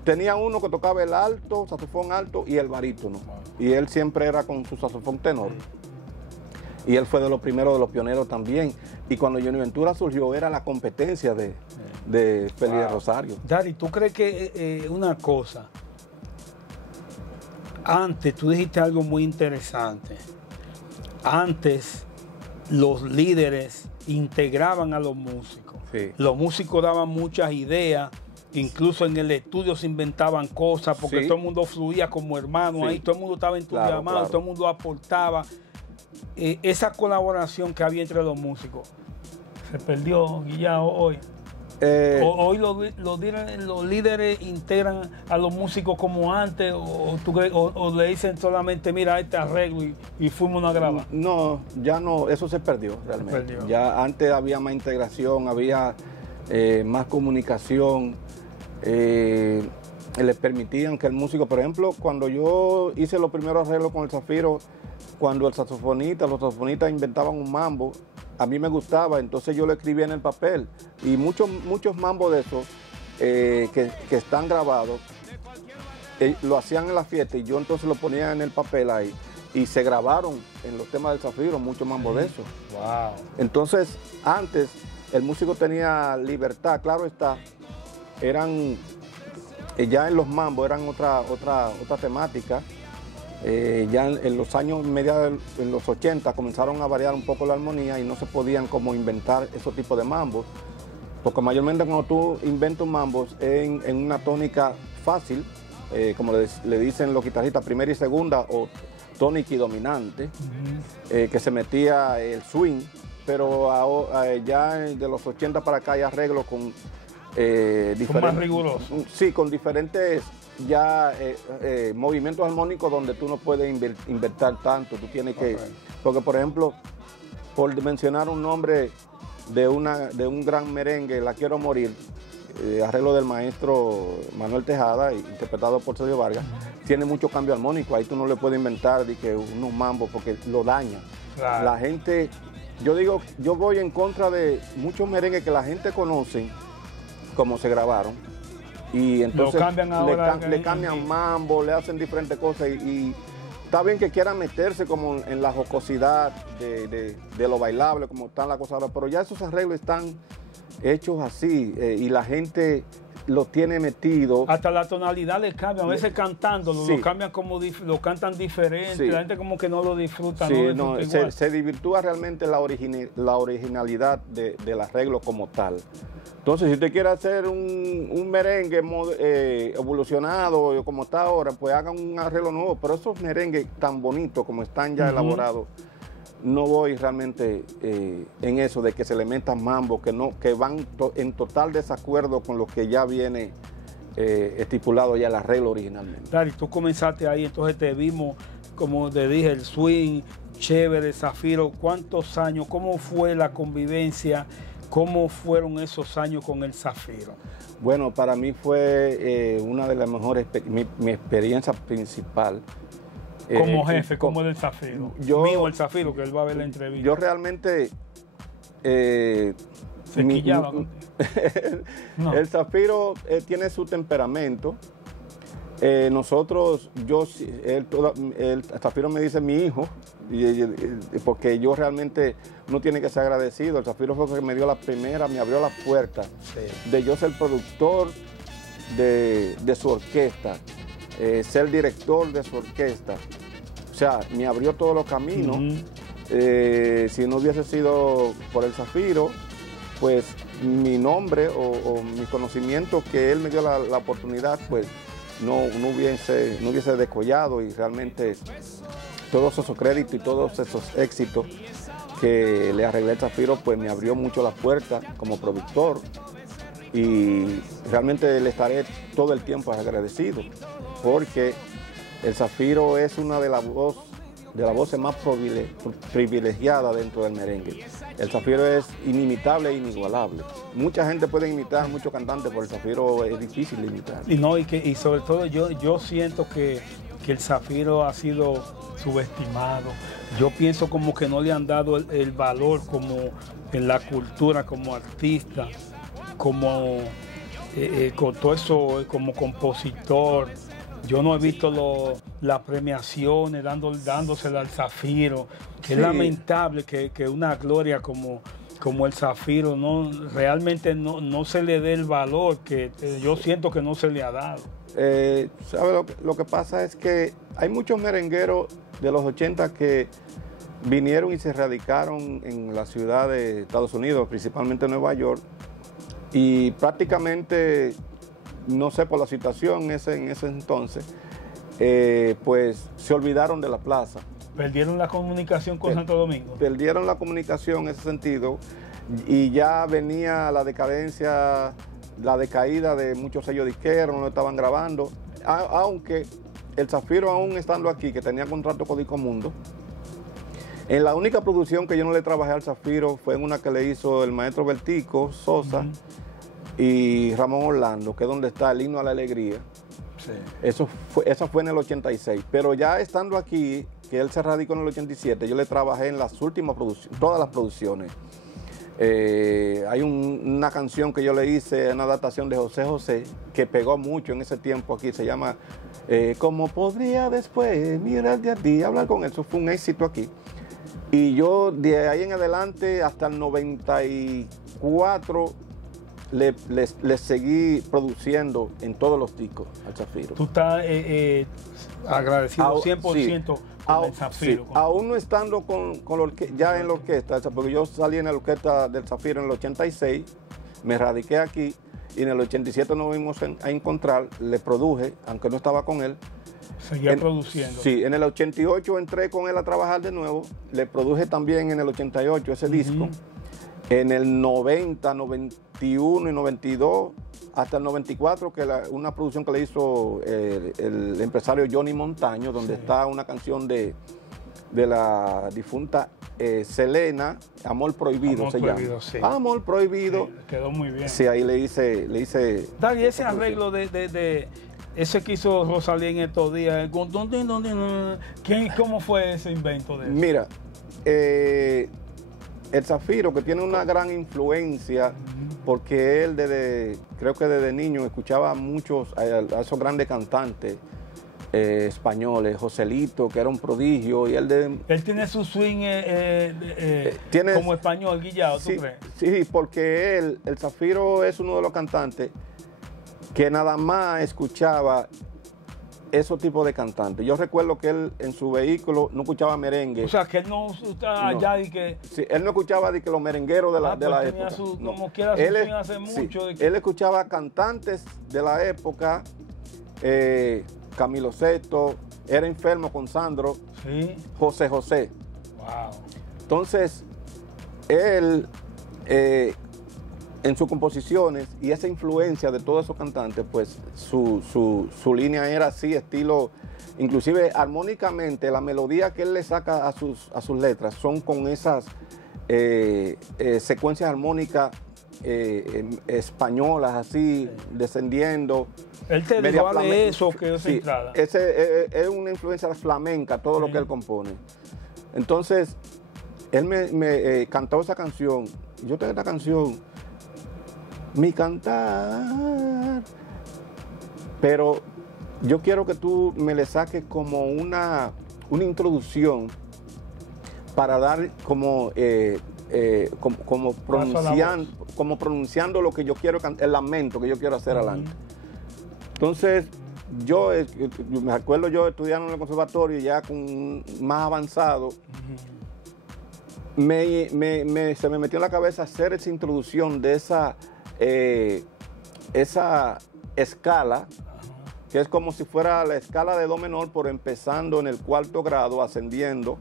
tenía uno que tocaba el alto, saxofón alto y el barítono. Y él siempre era con su saxofón tenor. Y él fue de los primeros, de los pioneros también. Y cuando Johnny Ventura surgió, era la competencia de Félix de Rosario. Dari, ¿tú crees que una cosa? Antes, tú dijiste algo muy interesante. Antes, los líderes integraban a los músicos. Sí. Los músicos daban muchas ideas. Incluso en el estudio se inventaban cosas porque todo el mundo fluía como hermano ahí. Todo el mundo estaba entusiasmado, todo el mundo aportaba. Esa colaboración que había entre los músicos se perdió, Guillao, hoy. Hoy los líderes integran a los músicos como antes, o le dicen solamente, mira, este arreglo y fuimos a grabar. No, ya no, eso se perdió realmente. Ya antes había más integración, había más comunicación, les permitían que el músico, por ejemplo, cuando yo hice los primeros arreglos con el Zafiro, cuando los saxofonistas inventaban un mambo, a mí me gustaba, entonces yo lo escribía en el papel. Y muchos mambos de esos que están grabados, lo hacían en la fiesta y yo entonces lo ponía en el papel ahí. Y se grabaron en los temas del Zafiro muchos mambos de esos. Wow. Entonces, antes el músico tenía libertad, claro está, eran, ya en los mambos eran otra temática. Ya en los años mediados, en los 80, comenzaron a variar un poco la armonía y no se podían como inventar esos tipos de mambos, porque mayormente cuando tú inventas un mambo en una tónica fácil, como le dicen los guitarristas, primera y segunda, o tónica y dominante, que se metía el swing, pero ya de los 80 para acá hay arreglos con diferentes... más rigurosos. Sí, con diferentes ya movimientos armónicos donde tú no puedes inventar tanto, tú tienes que... Porque, por ejemplo, por mencionar un nombre, de un gran merengue, La Quiero Morir, arreglo del maestro Manuel Tejada, interpretado por Sergio Vargas, tiene mucho cambio armónico. Ahí tú no le puedes inventar de que unos mambos porque lo daña. Claro. La gente, yo voy en contra de muchos merengues que la gente conoce como se grabaron y entonces le cambian mambo, le hacen diferentes cosas y está bien que quieran meterse como en la jocosidad de lo bailable, como están las cosas ahora, pero ya esos arreglos están hechos así y la gente lo tiene metido. Hasta la tonalidad le cambia, a veces cantándolo, sí. lo cambian como, lo cantan diferente, Sí. la gente como que no lo disfruta. Sí, no lo disfruta igual. se desvirtúa realmente la originalidad del arreglo como tal. Entonces, si usted quiere hacer un merengue evolucionado como está ahora, pues hagan un arreglo nuevo. Pero esos merengues tan bonitos como están ya elaborados, no voy realmente en eso de que se le metan mambo, que van en total desacuerdo con lo que ya viene estipulado ya el arreglo originalmente. Claro, y tú comenzaste ahí, entonces te vimos, como te dije, el swing, chévere, Zafiro. ¿Cuántos años? ¿Cómo fue la convivencia? ¿Cómo fueron esos años con el Zafiro? Bueno, para mí fue una de las mejores, mi experiencia principal. Como jefe, como el Zafiro. Mío el Zafiro, que él va a ver la entrevista. Yo realmente... ¿Se quillaba contigo? No. El Zafiro tiene su temperamento. El Zafiro me dice mi hijo, porque yo realmente no tiene que ser agradecido. El Zafiro fue el que me dio me abrió las puertas de yo ser productor de su orquesta, ser director de su orquesta. O sea, me abrió todos los caminos. Si no hubiese sido por el Zafiro, pues mi nombre o mi conocimiento que él me dio la oportunidad, pues no hubiese descollado, y realmente todos esos créditos y todos esos éxitos que le arreglé el Zafiro, pues me abrió mucho las puertas como productor, y realmente le estaré todo el tiempo agradecido, porque el Zafiro es una de las voces más privilegiadas dentro del merengue. El Zafiro es inimitable e inigualable. Mucha gente puede imitar, muchos cantantes, pero el Zafiro es difícil de imitar. Y sobre todo yo siento que el Zafiro ha sido subestimado. Yo pienso como que no le han dado el valor como en la cultura, como artista, como con todo eso, como compositor. Yo no he visto las premiaciones dándosela al Zafiro. Sí. Es lamentable que una gloria como el Zafiro realmente no se le dé el valor que yo siento que no se le ha dado. ¿Sabe lo que pasa? Es que hay muchos merengueros de los 80 que vinieron y se radicaron en la ciudad de Estados Unidos, principalmente Nueva York, y prácticamente, no sé, por la situación en ese entonces, pues se olvidaron de la plaza. ¿Perdieron la comunicación con Santo Domingo? Perdieron la comunicación en ese sentido, y ya venía la decadencia, la decaída de muchos sellos disqueros, no estaban grabando, aunque el Zafiro, aún estando aquí, que tenía contrato con Disco Mundo, en la única producción que yo no le trabajé al Zafiro fue en una que le hizo el maestro Bertico Sosa y Ramón Orlando, que es donde está el Himno a la Alegría. Sí. Eso fue en el 86, pero ya estando aquí, que él se radicó en el 87, yo le trabajé en las últimas producciones, todas las producciones. Hay una canción que yo le hice, una adaptación de José José, que pegó mucho en ese tiempo aquí, se llama ¿Cómo podría después mirar de a ti, hablar con él? Eso fue un éxito aquí. Y yo de ahí en adelante hasta el 94 le seguí produciendo en todos los discos al Zafiro. ¿Tú estás agradecido 100% sí, con el Zafiro? Sí, aún no estando ya en la orquesta, porque yo salí en la orquesta del Zafiro en el 86, me radiqué aquí y en el 87 nos vimos a encontrar, le produje, aunque no estaba con él. Seguía produciendo. Sí, en el 88 entré con él a trabajar de nuevo, le produje también en el 88 ese disco. En el 90, 91 y 92, hasta el 94, una producción que le hizo el empresario Johnny Montaño, donde está una canción de de la difunta Selena, Amor Prohibido. Amor se Prohibido, llama. sí. Amor Prohibido. Sí, quedó muy bien. Sí, ahí le hice. Dari, ese arreglo de ese que hizo Rosalía en estos días, ¿cómo fue ese invento de eso? Mira, el Zafiro, que tiene una gran influencia, porque él creo que desde niño escuchaba a esos grandes cantantes españoles, Joselito, que era un prodigio, y él tiene su swing tiene, como español, Guillao, ¿tú sí, crees? Sí, porque el Zafiro es uno de los cantantes que nada más escuchaba esos tipos de cantantes. Yo recuerdo que él en su vehículo no escuchaba merengue. O sea, que él no está allá y que... Sí, él no escuchaba de que los merengueros de la época. Como quiera su swing hace mucho. Él escuchaba cantantes de la época, Camilo Sesto, Era Enfermo con Sandro, sí. José José. Wow. Entonces, él... en sus composiciones y esa influencia de todos esos cantantes, pues su línea era así, estilo, inclusive armónicamente, la melodía que él le saca a sus letras son con esas secuencias armónicas españolas, así, descendiendo. Él te dijo de eso, que es sí, entrada. Es una influencia flamenca, todo lo que él compone. Entonces, él me cantó esa canción. Yo tengo esta canción, Mi Cantar, pero yo quiero que tú me le saques como una introducción para dar como pronunciando lo que yo quiero, el lamento que yo quiero hacer adelante. Entonces, yo me acuerdo yo estudiando en el conservatorio ya con más avanzado, se me metió en la cabeza hacer esa introducción de esa escala, que es como si fuera la escala de do menor, por empezando en el 4º grado, ascendiendo.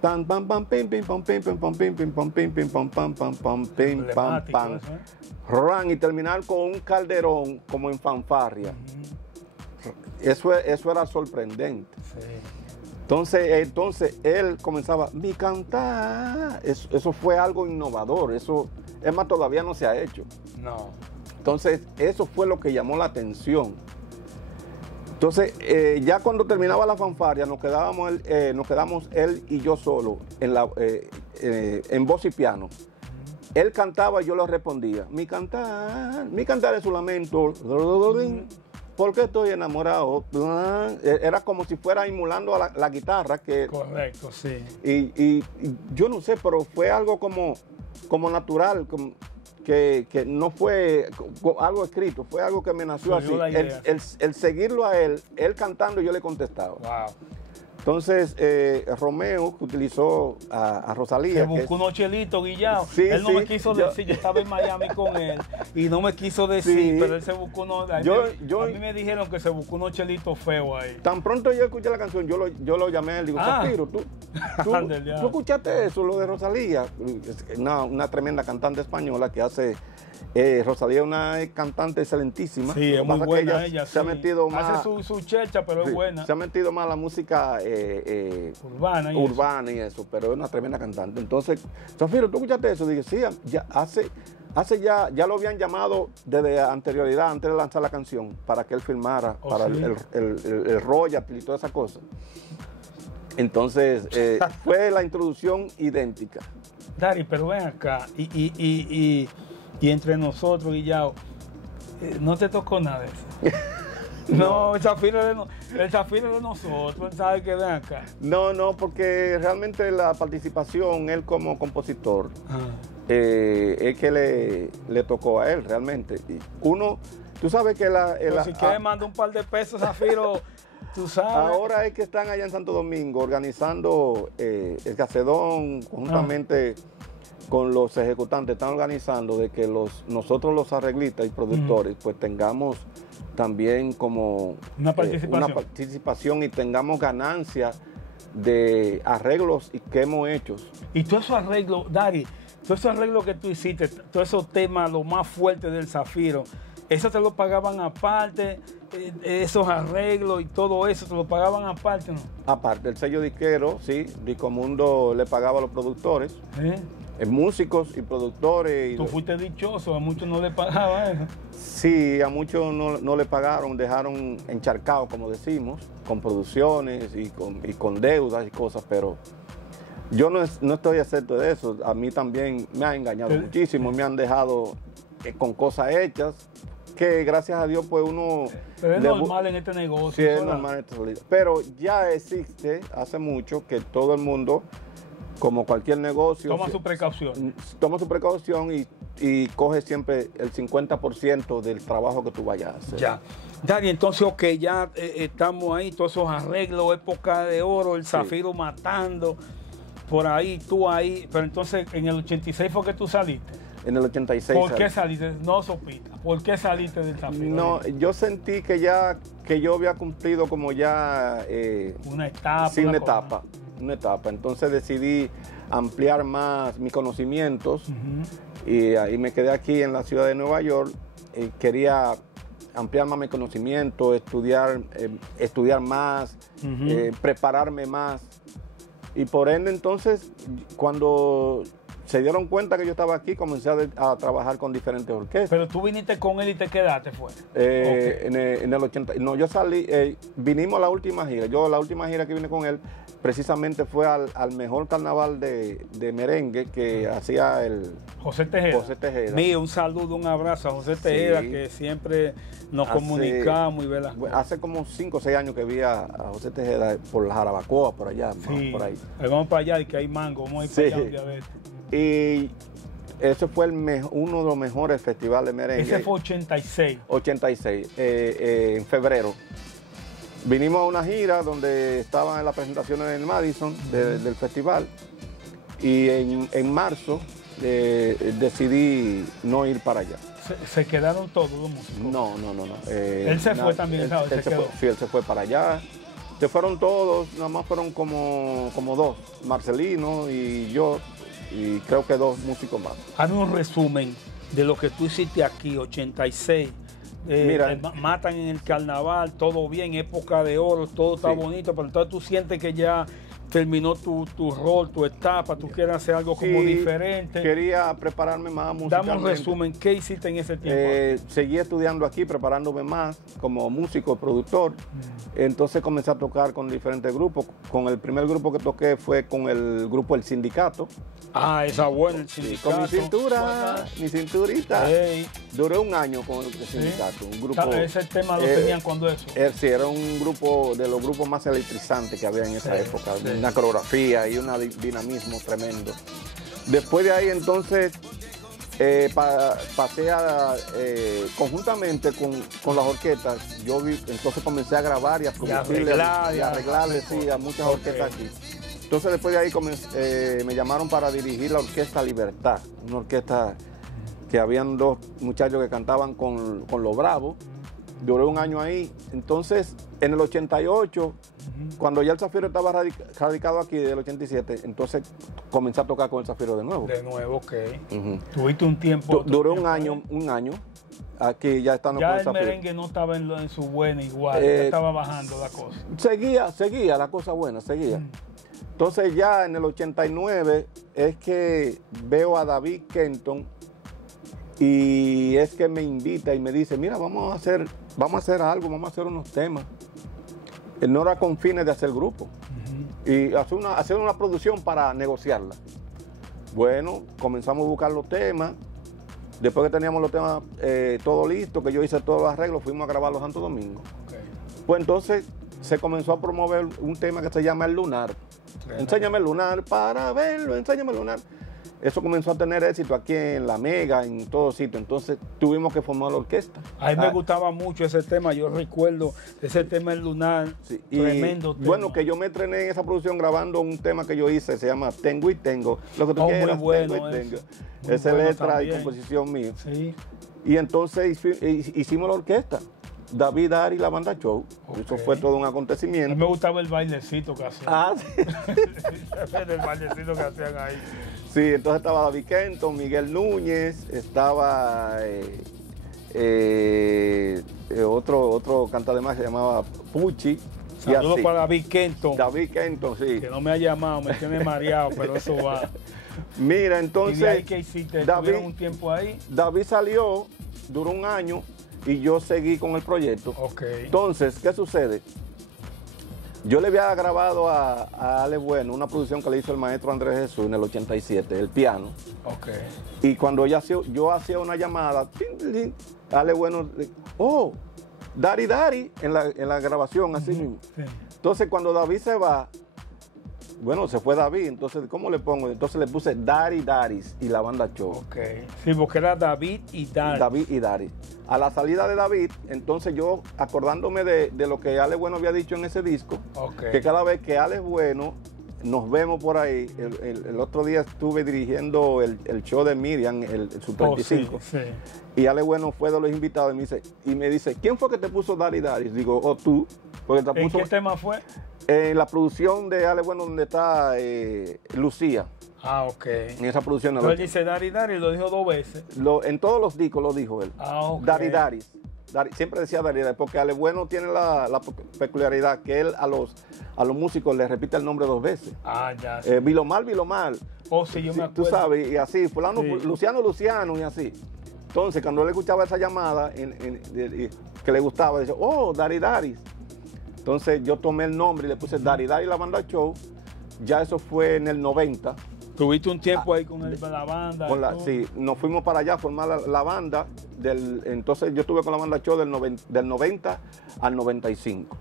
Pam pam pam pim pim pam pim pim pam pim pim pam pim pim pam pam pam pam pim pam pam ran, y terminar con un calderón como en fanfarria. Eso era sorprendente. Sí. Entonces él comenzaba, Mi Cantar. Eso fue algo innovador. Eso, es más, todavía no se ha hecho. No. Entonces, eso fue lo que llamó la atención. Entonces, ya cuando terminaba la fanfarria, nos quedamos él y yo solo en voz y piano. Él cantaba y yo le respondía, Mi cantar es un lamento. Porque estoy enamorado. Era como si fuera emulando a la guitarra. Correcto, sí. Y yo no sé, pero fue algo como natural, que no fue algo escrito, fue algo que me nació así. El seguirlo a él cantando, yo le contestaba. Wow. Entonces, Romeo, que utilizó a Rosalía. Se buscó unos chelitos, Guillao. Sí, él no me quiso decir, yo estaba en Miami con él y no me quiso decir, pero él se buscó unos. A mí me dijeron que se buscó unos chelitos feos ahí. Tan pronto yo escuché la canción, yo lo llamé a él y digo, Zafiro, ¿tú escuchaste eso, lo de Rosalía? Una tremenda cantante española que hace. Rosalía es una cantante excelentísima. Sí, es muy buena ella. Se ha metido más. Hace su chercha, pero es buena. Se ha metido más a la música urbana y eso, pero es una tremenda cantante. Entonces, Zafiro, ¿tú escuchaste eso? Dije, sí, ya lo habían llamado desde anterioridad, antes de lanzar la canción, para que él filmara, para sí. el royalty y toda esa cosa. Entonces, fue la introducción idéntica. Dari, pero ven acá, y entre nosotros, Guillao, no te tocó nada de eso. No, el Zafiro es de nosotros, ¿sabes qué? Ven acá. No, porque realmente la participación, él como compositor, es que le tocó a él realmente. Y tú sabes que si quieres manda un par de pesos, Zafiro, tú sabes. Ahora es que están allá en Santo Domingo organizando el Gacedón, conjuntamente con los ejecutantes, están organizando de que nosotros los arreglistas y productores pues tengamos también como una participación y tengamos ganancias de arreglos que hemos hecho. Y todos esos arreglos, Dari, todos esos arreglos que tú hiciste, todos esos temas, lo más fuerte del Zafiro, ¿Eso te lo pagaban aparte? Esos arreglos y todo eso, ¿te lo pagaban aparte, no? Aparte, el sello disquero, sí, Discomundo le pagaba a los productores, músicos y productores. Tú fuiste dichoso, a muchos no le pagaban eso. Sí, a muchos no le pagaron, dejaron encharcados, como decimos, con producciones y con deudas y cosas, pero yo no estoy exento de eso. A mí también me ha engañado muchísimo, me han dejado con cosas hechas, que gracias a Dios pues uno... Pero es normal en este negocio. Sí, es normal en este negocio. Pero ya existe hace mucho que todo el mundo, como cualquier negocio... Toma su precaución. Toma su precaución y coge siempre el 50% del trabajo que tú vayas a hacer. Ya. Dani, entonces, ok, ya estamos ahí, todos esos arreglos, época de oro, el Zafiro matando, por ahí, tú ahí. Pero entonces, en el 86 fue que tú saliste. En el 86. ¿Por qué saliste? No, Sopita. ¿Por qué saliste del Zafiro? No, yo sentí que yo había cumplido como ya... una etapa. Sí, una etapa. Entonces decidí ampliar más mis conocimientos y ahí me quedé aquí en la ciudad de Nueva York. Quería ampliar más mis conocimientos, estudiar más, prepararme más. Y por ende, entonces, cuando se dieron cuenta que yo estaba aquí, comencé a trabajar con diferentes orquestas. Pero tú viniste con él y te quedaste fuera. En el 80, no, yo salí, vinimos a la última gira. La última gira que vine con él, precisamente fue al mejor carnaval de merengue que hacía el José Tejeda. Mío, un saludo, un abrazo a José Tejeda, que siempre nos comunicamos y ¿verdad? Hace como 5 o 6 años que vi a José Tejeda por la Jarabacoa, por allá, sí, por ahí. Vamos para allá y que hay mango, vamos a ir para allá un día de esto. Y ese fue uno de los mejores festivales de merengue. Ese fue 86. 86, en febrero. Vinimos a una gira donde estaban las presentaciones en el Madison del festival y en marzo decidí no ir para allá. ¿Se quedaron todos los músicos? No. Él se fue también, ¿sabes? Sí, él se fue para allá. Se fueron todos, nada más fueron como 2, Marcelino y yo, y creo que 2 músicos más. Hazme un resumen de lo que tú hiciste aquí, 86. Mira, matan en el carnaval, todo bien, época de oro, todo está bonito, pero entonces tú sientes que ya terminó tu rol, tu etapa, tú quieres hacer algo como diferente. Quería prepararme más musicalmente. Dame un resumen, ¿qué hiciste en ese tiempo? Seguí estudiando aquí, preparándome más como músico, productor. Entonces comencé a tocar con diferentes grupos. Con el primer grupo que toqué fue con el grupo El Sindicato. Ah, esa buena, El Sindicato. Con mi cintura, mi cinturita. Hey. Duré un año con el Sindicato. Un grupo, ese tema lo tenían cuando eso. Sí, era un grupo de los grupos más electrizantes que había en esa época. Una coreografía y un dinamismo tremendo. Después de ahí entonces pasé conjuntamente con las orquestas. Entonces comencé a gravar y a arreglarle a muchas orquestas aquí. Entonces después de ahí me llamaron para dirigir la Orquesta Libertad, una orquesta que habían 2 muchachos que cantaban con Los Bravos. Duré un año ahí. Entonces, en el 88, cuando ya el Zafiro estaba radicado aquí, del 87, entonces comencé a tocar con el Zafiro de nuevo. De nuevo, ok. Tuviste un tiempo. Duré un año. Aquí ya estando con el Zafiro. Ya el merengue no estaba en su buena igual, estaba bajando la cosa. Seguía la cosa buena, seguía. Entonces ya en el 89 es que veo a David Kenton y es que me invita y me dice, mira, vamos a hacer algo, vamos a hacer unos temas. No era con fines de hacer grupo y hacer una producción para negociarla. Bueno, comenzamos a buscar los temas. Después que teníamos los temas todo listo, que yo hice todos los arreglos, fuimos a grabarlos Santo Domingo. Pues entonces se comenzó a promover un tema que se llama El Lunar. Enséñame el lunar para verlo, enséñame el lunar. Eso comenzó a tener éxito aquí en La Mega, en todos sitios. Entonces tuvimos que formar la orquesta. A mí me gustaba mucho ese tema. Yo recuerdo ese tema El Lunar, tremendo tema. Bueno, que yo me entrené en esa producción grabando un tema que yo hice, se llama Tengo y Tengo. Lo que tú quieras, muy bueno, tengo y tengo. Esa es letra también. Y composición mía. Sí. Y entonces hicimos la orquesta. David Ari y la banda show. Eso fue todo un acontecimiento. A mí me gustaba el bailecito que hacían. Sí. El bailecito que hacían ahí. Sí, entonces estaba David Kenton, Miguel Núñez, estaba otro cantante más que se llamaba Pucci. Saludos para David Kenton. David Kenton, sí. Que no me ha llamado, me tiene mareado, pero eso va. Mira, entonces. ¿Y de ahí qué hiciste? ¿Estuvieron un tiempo ahí? David salió, duró un año y yo seguí con el proyecto. Ok. Entonces, ¿qué sucede? Yo le había grabado a Ale Bueno una producción que le hizo el maestro Andrés Jesús en el 87, el piano. Ok. Y cuando yo hacía una llamada, Ale Bueno, oh, Dari, en la grabación, así mismo. Sí. Entonces, cuando David se va, bueno, se fue David, entonces, ¿cómo le pongo? Entonces le puse Daris y la banda Show. Ok. Sí, porque era David y Dari. David y Dari. A la salida de David, entonces yo, acordándome de lo que Ale Bueno había dicho en ese disco, Ok. que cada vez que Ale Bueno nos vemos por ahí, el otro día estuve dirigiendo el show de Miriam, el Super 25, sí. y Ale Bueno fue de los invitados y me dice, ¿quién fue que te puso Dari? Digo, o tú, porque te ¿En puso... qué tema fue? La producción de Ale Bueno, donde está Lucía, Ah, ok. en esa producción. Entonces él dice Dari, lo dijo 2 veces. En todos los discos lo dijo él. Ah, ok. Dari, siempre decía Dari, porque Ale Bueno tiene la peculiaridad que él a los músicos le repite el nombre 2 veces. Ah, ya. Sí. Vilomar. Oh, sí, yo me acuerdo. Tú sabes, y así, fulano, Sí. Luciano, y así. Entonces, cuando él escuchaba esa llamada que le gustaba, decía, oh, Dari. Entonces, yo tomé el nombre y le puse Dari la banda Show. Ya eso fue en el 90. Tuviste un tiempo ahí con la banda. Sí, nos fuimos para allá a formar la banda. Entonces yo estuve con la banda Show del 90 al 95.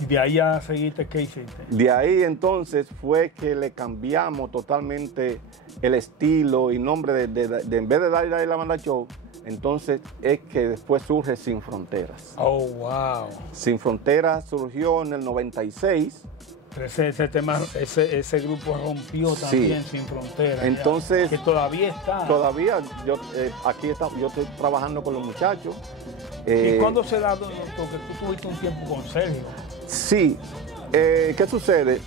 Y de ahí ya seguiste, ¿qué hiciste? De ahí entonces fue que le cambiamos totalmente el estilo y nombre de en vez de Dari la banda Show, entonces es que después surge Sin Fronteras. Oh, wow. Sin Fronteras surgió en el 96. Pero ese grupo rompió también, sí. Sin Fronteras. Entonces, que todavía está. Todavía, yo estoy trabajando con los muchachos. ¿Y cuándo se da, doctor, que tú tuviste un tiempo con Sergio? Sí. ¿Qué sucede?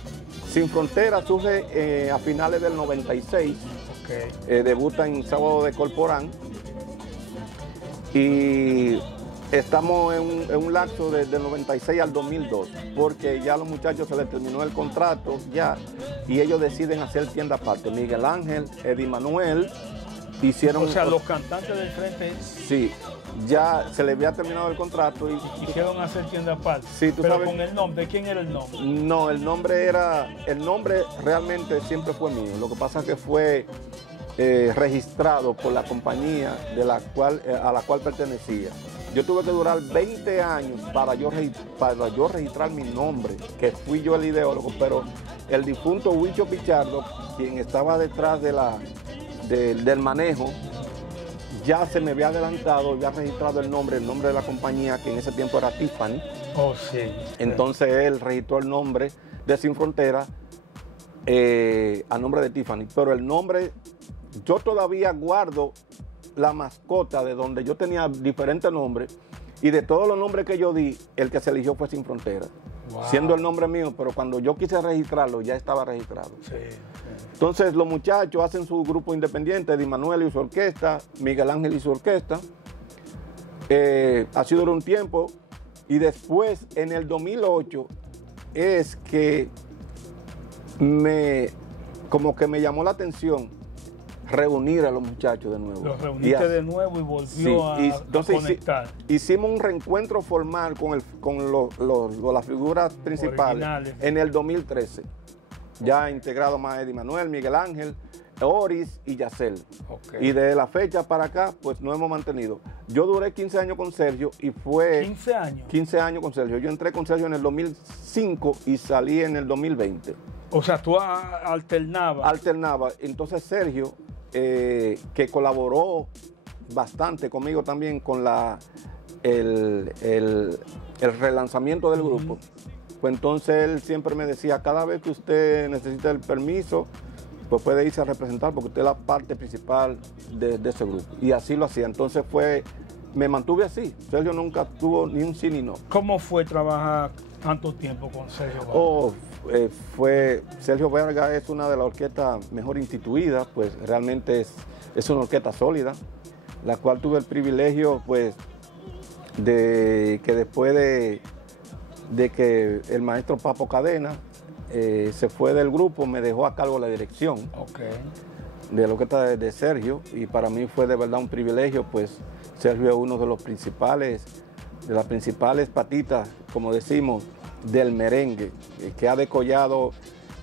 Sin Fronteras surge a finales del 96. Okay. Debuta en Sábado de Corporán. Y estamos en un lapso del 96 al 2002, porque ya a los muchachos se les terminó el contrato ya y ellos deciden hacer tienda aparte. Miguel Ángel, Eddie Manuel hicieron... O sea, los cantantes del frente... Sí, ya se les había terminado el contrato y... Quisieron hacer tienda aparte. Sí, tú pero sabes, con el nombre, ¿de quién era el nombre? No, el nombre realmente siempre fue mío. Lo que pasa es que fue registrado por la compañía a la cual pertenecía. Yo tuve que durar 20 años para yo registrar mi nombre, que fui yo el ideólogo, pero el difunto Huicho Pichardo, quien estaba detrás del manejo, ya se me había adelantado, había registrado el nombre de la compañía, que en ese tiempo era Tiffany. Oh, sí. Entonces él registró el nombre de Sin Frontera a nombre de Tiffany, pero el nombre, yo todavía guardo la mascota de donde yo tenía diferentes nombres y de todos los nombres que yo di, el que se eligió fue Sin Frontera. Wow. Siendo el nombre mío, pero cuando yo quise registrarlo, ya estaba registrado. Sí, sí. Entonces los muchachos hacen su grupo independiente, Eddie Manuel y su orquesta, Miguel Ángel y su orquesta. Así duró un tiempo y después en el 2008 es que como que me llamó la atención reunir a los muchachos de nuevo. Los reuniste de nuevo y volvió a conectar. Hicimos un reencuentro formal con las figuras principales originales en el 2013. Ya integrado más Eddie Manuel, Miguel Ángel, Oris y Yacel. Okay. Y de la fecha para acá, pues nos hemos mantenido. Yo duré 15 años con Sergio y fue... 15 años. 15 años con Sergio. Yo entré con Sergio en el 2005 y salí en el 2020. O sea, tú alternabas. Alternaba. Entonces Sergio, que colaboró bastante conmigo también con el relanzamiento del grupo, pues entonces él siempre me decía, cada vez que usted necesite el permiso, pues puede irse a representar porque usted es la parte principal de ese grupo. Y así lo hacía. Entonces me mantuve así. Sergio nunca tuvo ni un sí ni no. ¿Cómo fue trabajar tanto tiempo con Sergio Vargas? Sergio Vargas es una de las orquestas mejor instituidas, pues realmente es una orquesta sólida. la cual tuve el privilegio, pues, de que después de que el maestro Papo Cadena se fue del grupo, me dejó a cargo la dirección de la orquesta de Sergio, y para mí fue de verdad un privilegio, pues Sergio es uno de los principales, de las principales patitas, como decimos, del merengue, que ha decollado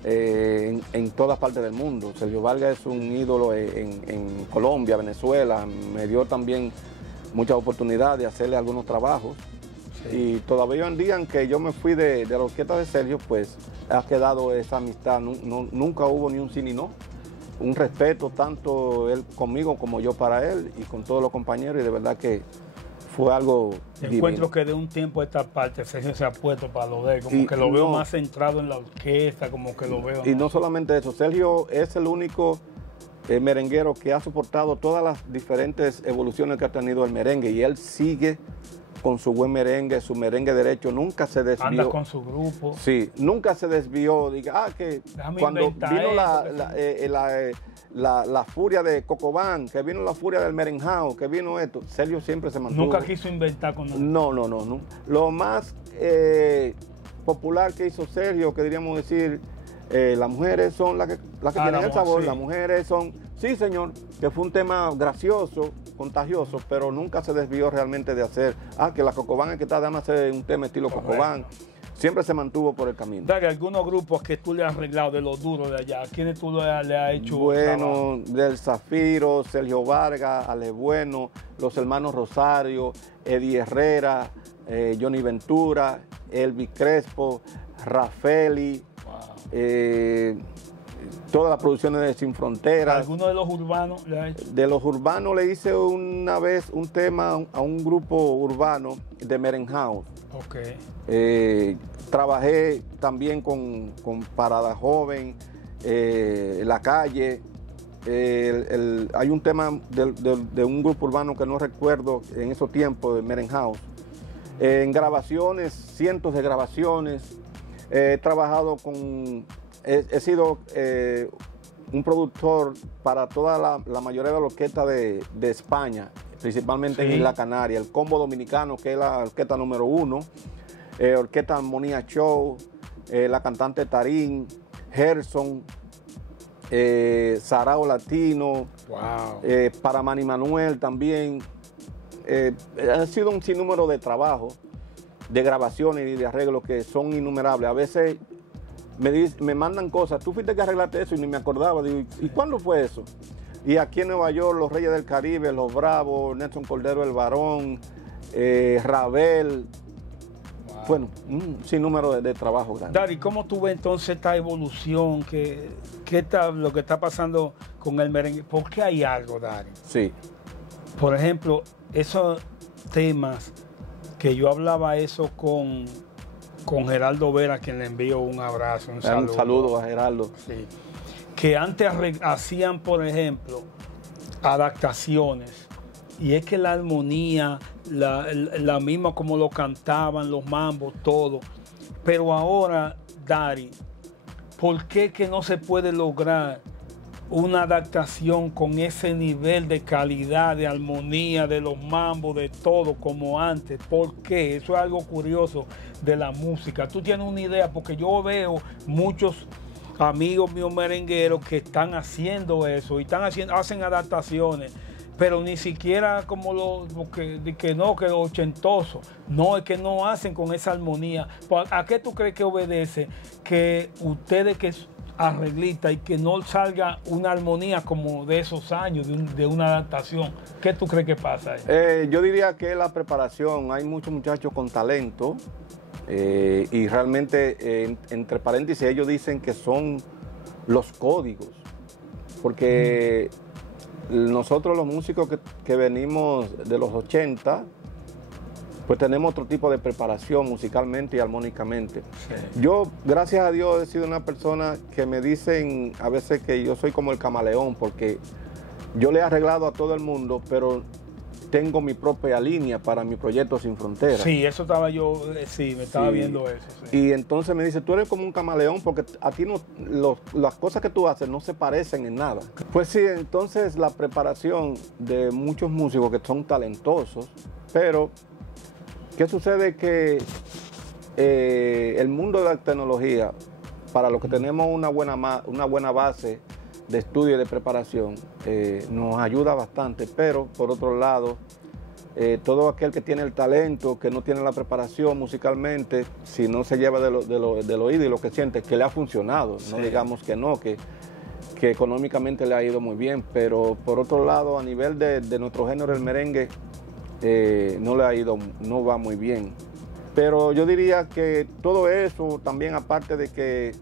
en todas partes del mundo. Sergio Vargas es un ídolo en Colombia, Venezuela, me dio también muchas oportunidades de hacerle algunos trabajos. Sí. Y todavía hoy en día, aunque yo me fui de la orquesta de Sergio, pues ha quedado esa amistad, nunca hubo ni un sí ni no. Un respeto tanto él conmigo como yo para él y con todos los compañeros, y de verdad que fue algo divino. Encuentro que de un tiempo a esta parte Sergio se ha puesto para lo de él, como que lo veo más centrado en la orquesta, como que lo veo. Y no solamente eso, Sergio es el único merenguero que ha soportado todas las diferentes evoluciones que ha tenido el merengue, y él sigue con su buen merengue, su merengue derecho, nunca se desvió. Anda con su grupo. Sí, nunca se desvió. Diga, que déjame cuando vino la furia de Cocobán, que vino la furia del merenjao, que vino esto, Sergio siempre se mantuvo. Nunca quiso inventar con nada. No. Lo más popular que hizo Sergio, que diríamos decir, las mujeres son las que tienen el sabor, sí. Las mujeres son, sí señor, que fue un tema gracioso, contagioso, pero nunca se desvió realmente de hacer, que la Cocobán es que está dando hacer un tema estilo Cocobán. Siempre se mantuvo por el camino. Dari, algunos grupos que tú le has arreglado de los duros de allá, ¿a quiénes tú le has hecho? Bueno, del Zafiro, Sergio Vargas, Ale Bueno, los hermanos Rosario, Eddie Herrera, Johnny Ventura, Elvis Crespo, Rafeli, todas las producciones de Sin Fronteras. ¿Alguno de los urbanos le ha hecho? De los urbanos le hice una vez un tema a un grupo urbano de merenjao. Trabajé también con Parada Joven, La Calle. Hay un tema de un grupo urbano que no recuerdo en esos tiempos, de merenjao. En grabaciones, cientos de grabaciones. He trabajado he sido un productor para toda la mayoría de la orquesta de España, principalmente en Isla Canaria, el Combo Dominicano, que es la orquesta número 1, Orquesta Armonía Show, la cantante Tarín, Gerson, Sarao Latino, para Manny Manuel también. Ha sido un sinnúmero de trabajos, de grabaciones y de arreglos que son innumerables. A veces me mandan cosas, tú fuiste que arreglaste eso y ni me acordaba. Digo, ¿y cuándo fue eso? Y aquí en Nueva York, los Reyes del Caribe, los Bravos, Nelson Cordero el Varón, Ravel. Bueno, un sinnúmero de trabajos grandes. Dari, ¿cómo tú ves entonces esta evolución? ¿Qué está lo que está pasando con el merengue? ¿Por qué hay algo, Dari? Sí. Por ejemplo, esos temas que yo hablaba eso con Geraldo Vera, quien le envío un abrazo, un saludo. Un saludo a Geraldo. Sí. Que antes hacían, por ejemplo, adaptaciones, y es que la armonía, la misma como lo cantaban, los mambos, todo. Pero ahora, Dari, ¿por qué que no se puede lograr una adaptación con ese nivel de calidad, de armonía, de los mambos, de todo como antes? ¿Por qué? Eso es algo curioso de la música. Tú tienes una idea, porque yo veo muchos amigos míos merengueros que están haciendo eso y hacen adaptaciones, pero ni siquiera como lo que ochentoso. No, es que no hacen con esa armonía. ¿A qué tú crees que obedece que ustedes que arreglista y que no salga una armonía como de esos años, de una adaptación? ¿Qué tú crees que pasa ahí? Yo diría que la preparación. Hay muchos muchachos con talento y realmente, entre paréntesis, ellos dicen que son los códigos, porque nosotros los músicos que venimos de los 80, pues tenemos otro tipo de preparación musicalmente y armónicamente. Sí. Yo, gracias a Dios, he sido una persona que me dicen a veces que yo soy como el camaleón, porque yo le he arreglado a todo el mundo, pero tengo mi propia línea para mi proyecto Sin Fronteras. Sí, eso estaba yo, sí, me estaba viendo eso. Sí. Y entonces me dice, tú eres como un camaleón porque a ti no, las cosas que tú haces no se parecen en nada. Pues sí, entonces la preparación de muchos músicos que son talentosos, pero ¿qué sucede? Que el mundo de la tecnología, para los que tenemos una buena base de estudio y de preparación, nos ayuda bastante, pero por otro lado, todo aquel que tiene el talento, que no tiene la preparación musicalmente, si no se lleva del oído y lo que siente, que le ha funcionado, sí. No digamos que no, que económicamente le ha ido muy bien, pero por otro lado, a nivel de nuestro género, el merengue, no va muy bien. Pero yo diría que todo eso, también aparte de que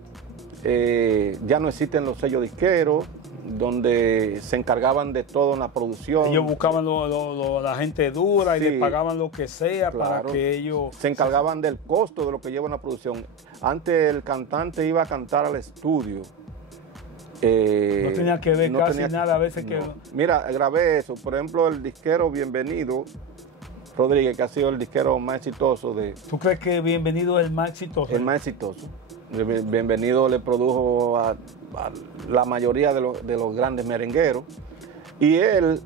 ya no existen los sellos disqueros, donde se encargaban de todo en la producción. Ellos buscaban la gente dura y sí, les pagaban lo que sea, claro, para que ellos... Se encargaban del costo de lo que lleva una producción. Antes el cantante iba a cantar al estudio. No tenía que ver nada a veces que... No. Mira, grabé eso. Por ejemplo, el disquero Bienvenido Rodríguez, que ha sido el disquero más exitoso de... ¿Tú crees que Bienvenido es el más exitoso? El más exitoso. Bienvenido le produjo a la mayoría de los grandes merengueros. Y él,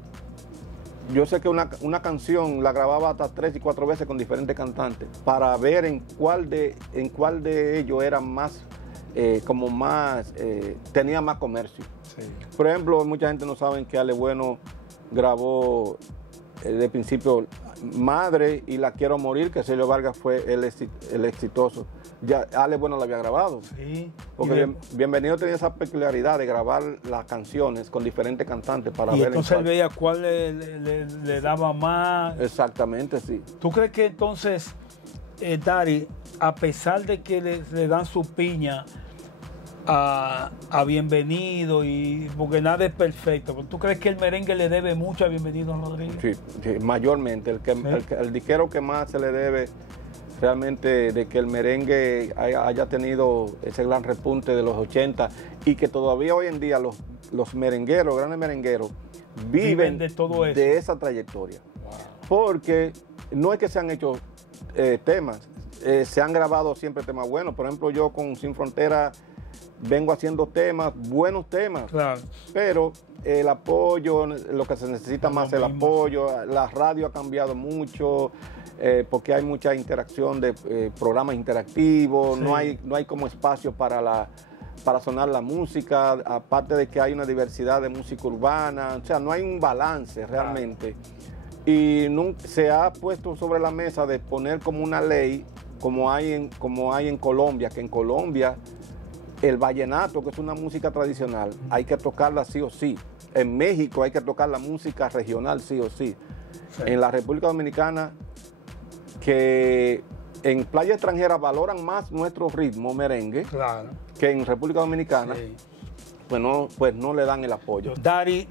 yo sé que una canción la grababa hasta 3 y 4 veces con diferentes cantantes para ver en cuál de ellos era más, tenía más comercio. Sí. Por ejemplo, mucha gente no sabe que Ale Bueno grabó de principio Madre y La Quiero Morir, que Celio Vargas fue el exitoso. Ya Ale Bueno la había grabado. Sí. Porque Bienvenido tenía esa peculiaridad de grabar las canciones con diferentes cantantes para ver. Y entonces él veía cuál le daba más. Exactamente, sí. ¿Tú crees que entonces, Dari, a pesar de que le dan su piña a Bienvenido, y porque nada es perfecto, ¿tú crees que el merengue le debe mucho a Bienvenido Rodríguez? Sí, mayormente. El disquero que más se le debe realmente de que el merengue haya tenido ese gran repunte de los 80 y que todavía hoy en día los merengueros, grandes merengueros, viven de todo eso, de esa trayectoria. Wow. Porque no es que se han hecho temas, se han grabado siempre temas buenos. Por ejemplo, yo con Sin Frontera vengo haciendo buenos temas, claro, pero el apoyo, lo que se necesita más es el apoyo. La radio ha cambiado mucho, porque hay mucha interacción de programas interactivos, sí. no hay como espacio para sonar la música, aparte de que hay una diversidad de música urbana, o sea, no hay un balance realmente. Claro. Y se ha puesto sobre la mesa de poner como una ley, como hay en Colombia, que en Colombia el vallenato, que es una música tradicional, hay que tocarla sí o sí. En México hay que tocar la música regional sí o sí. Sí. En la República Dominicana, que en playa extranjera valoran más nuestro ritmo merengue, claro, que en República Dominicana, sí, pues no le dan el apoyo. Dari,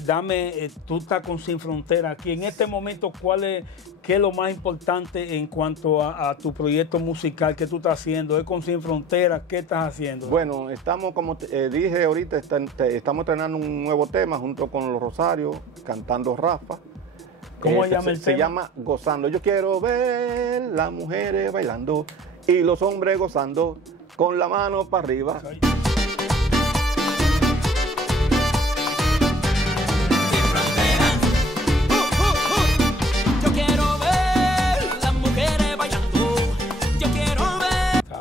dame, tú estás con Sin Frontera aquí. En este momento, ¿qué es lo más importante en cuanto a tu proyecto musical que tú estás haciendo? ¿Es con Sin Frontera? ¿Qué estás haciendo? Bueno, estamos, como dije ahorita, estamos estrenando un nuevo tema junto con Los Rosarios, cantando Rafa. ¿Cómo se llama el tema? Se llama Gozando. Yo quiero ver las mujeres bailando y los hombres gozando con la mano para arriba. Ay.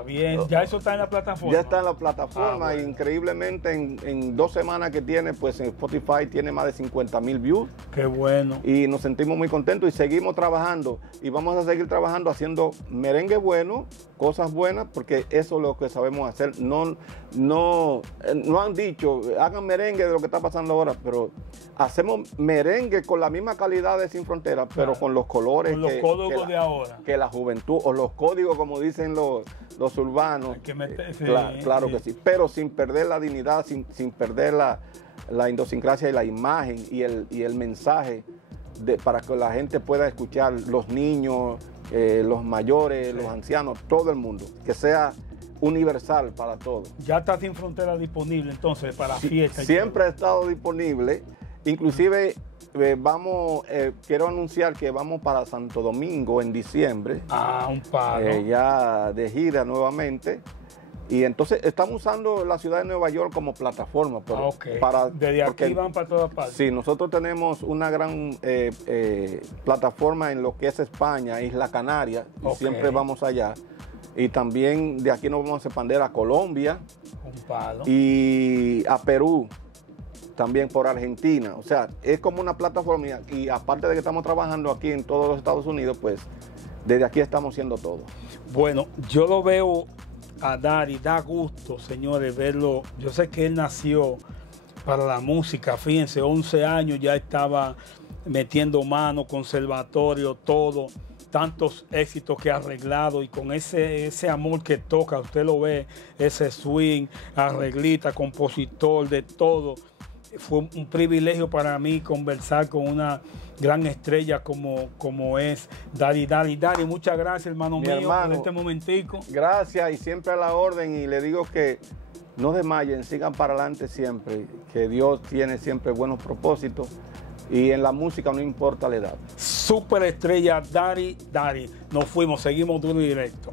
Bien, ya eso está en la plataforma. Ya está en la plataforma, bueno. Increíblemente en 2 semanas que tiene, pues en Spotify tiene más de 50,000 views. Qué bueno. Y nos sentimos muy contentos y seguimos trabajando. Y vamos a seguir trabajando haciendo merengue bueno, cosas buenas, porque eso es lo que sabemos hacer. No han dicho, hagan merengue de lo que está pasando ahora, pero hacemos merengue con la misma calidad de Sin Frontera, pero claro, con los colores. Con los códigos de ahora. Que la juventud, o los códigos, como dicen los urbanos. Sí, claro que sí, pero sin perder la dignidad, sin perder la idiosincrasia y la imagen y el mensaje para que la gente pueda escuchar, los niños, los mayores, sí, los ancianos, todo el mundo, que sea universal para todos. Ya está Sin Frontera disponible entonces para fiestas. Siempre ha estado disponible, inclusive quiero anunciar que vamos para Santo Domingo en diciembre. Un palo. Ya de gira nuevamente. Y entonces estamos usando la ciudad de Nueva York como plataforma. Desde aquí van para todas partes. Sí, nosotros tenemos una gran plataforma en lo que es España, Isla Canaria, y siempre vamos allá. Y también de aquí nos vamos a expandir a Colombia. Un palo. Y a Perú, también por Argentina. O sea, es como una plataforma. Y aparte de que estamos trabajando aquí en todos los Estados Unidos, pues desde aquí estamos haciendo todo. Bueno, yo lo veo a Dari, da gusto, señores, verlo. Yo sé que él nació para la música, fíjense, 11 años ya estaba metiendo mano, conservatorio, todo, tantos éxitos que ha arreglado, y con ese amor que toca, usted lo ve, ese swing, arreglista, compositor, de todo. Fue un privilegio para mí conversar con una gran estrella como es Dari. Muchas gracias, hermano mío, por este momentico. Gracias, y siempre a la orden, y le digo que no desmayen, sigan para adelante siempre, que Dios tiene siempre buenos propósitos, y en la música no importa la edad. Super estrella Dari. Nos fuimos, seguimos duro y directo.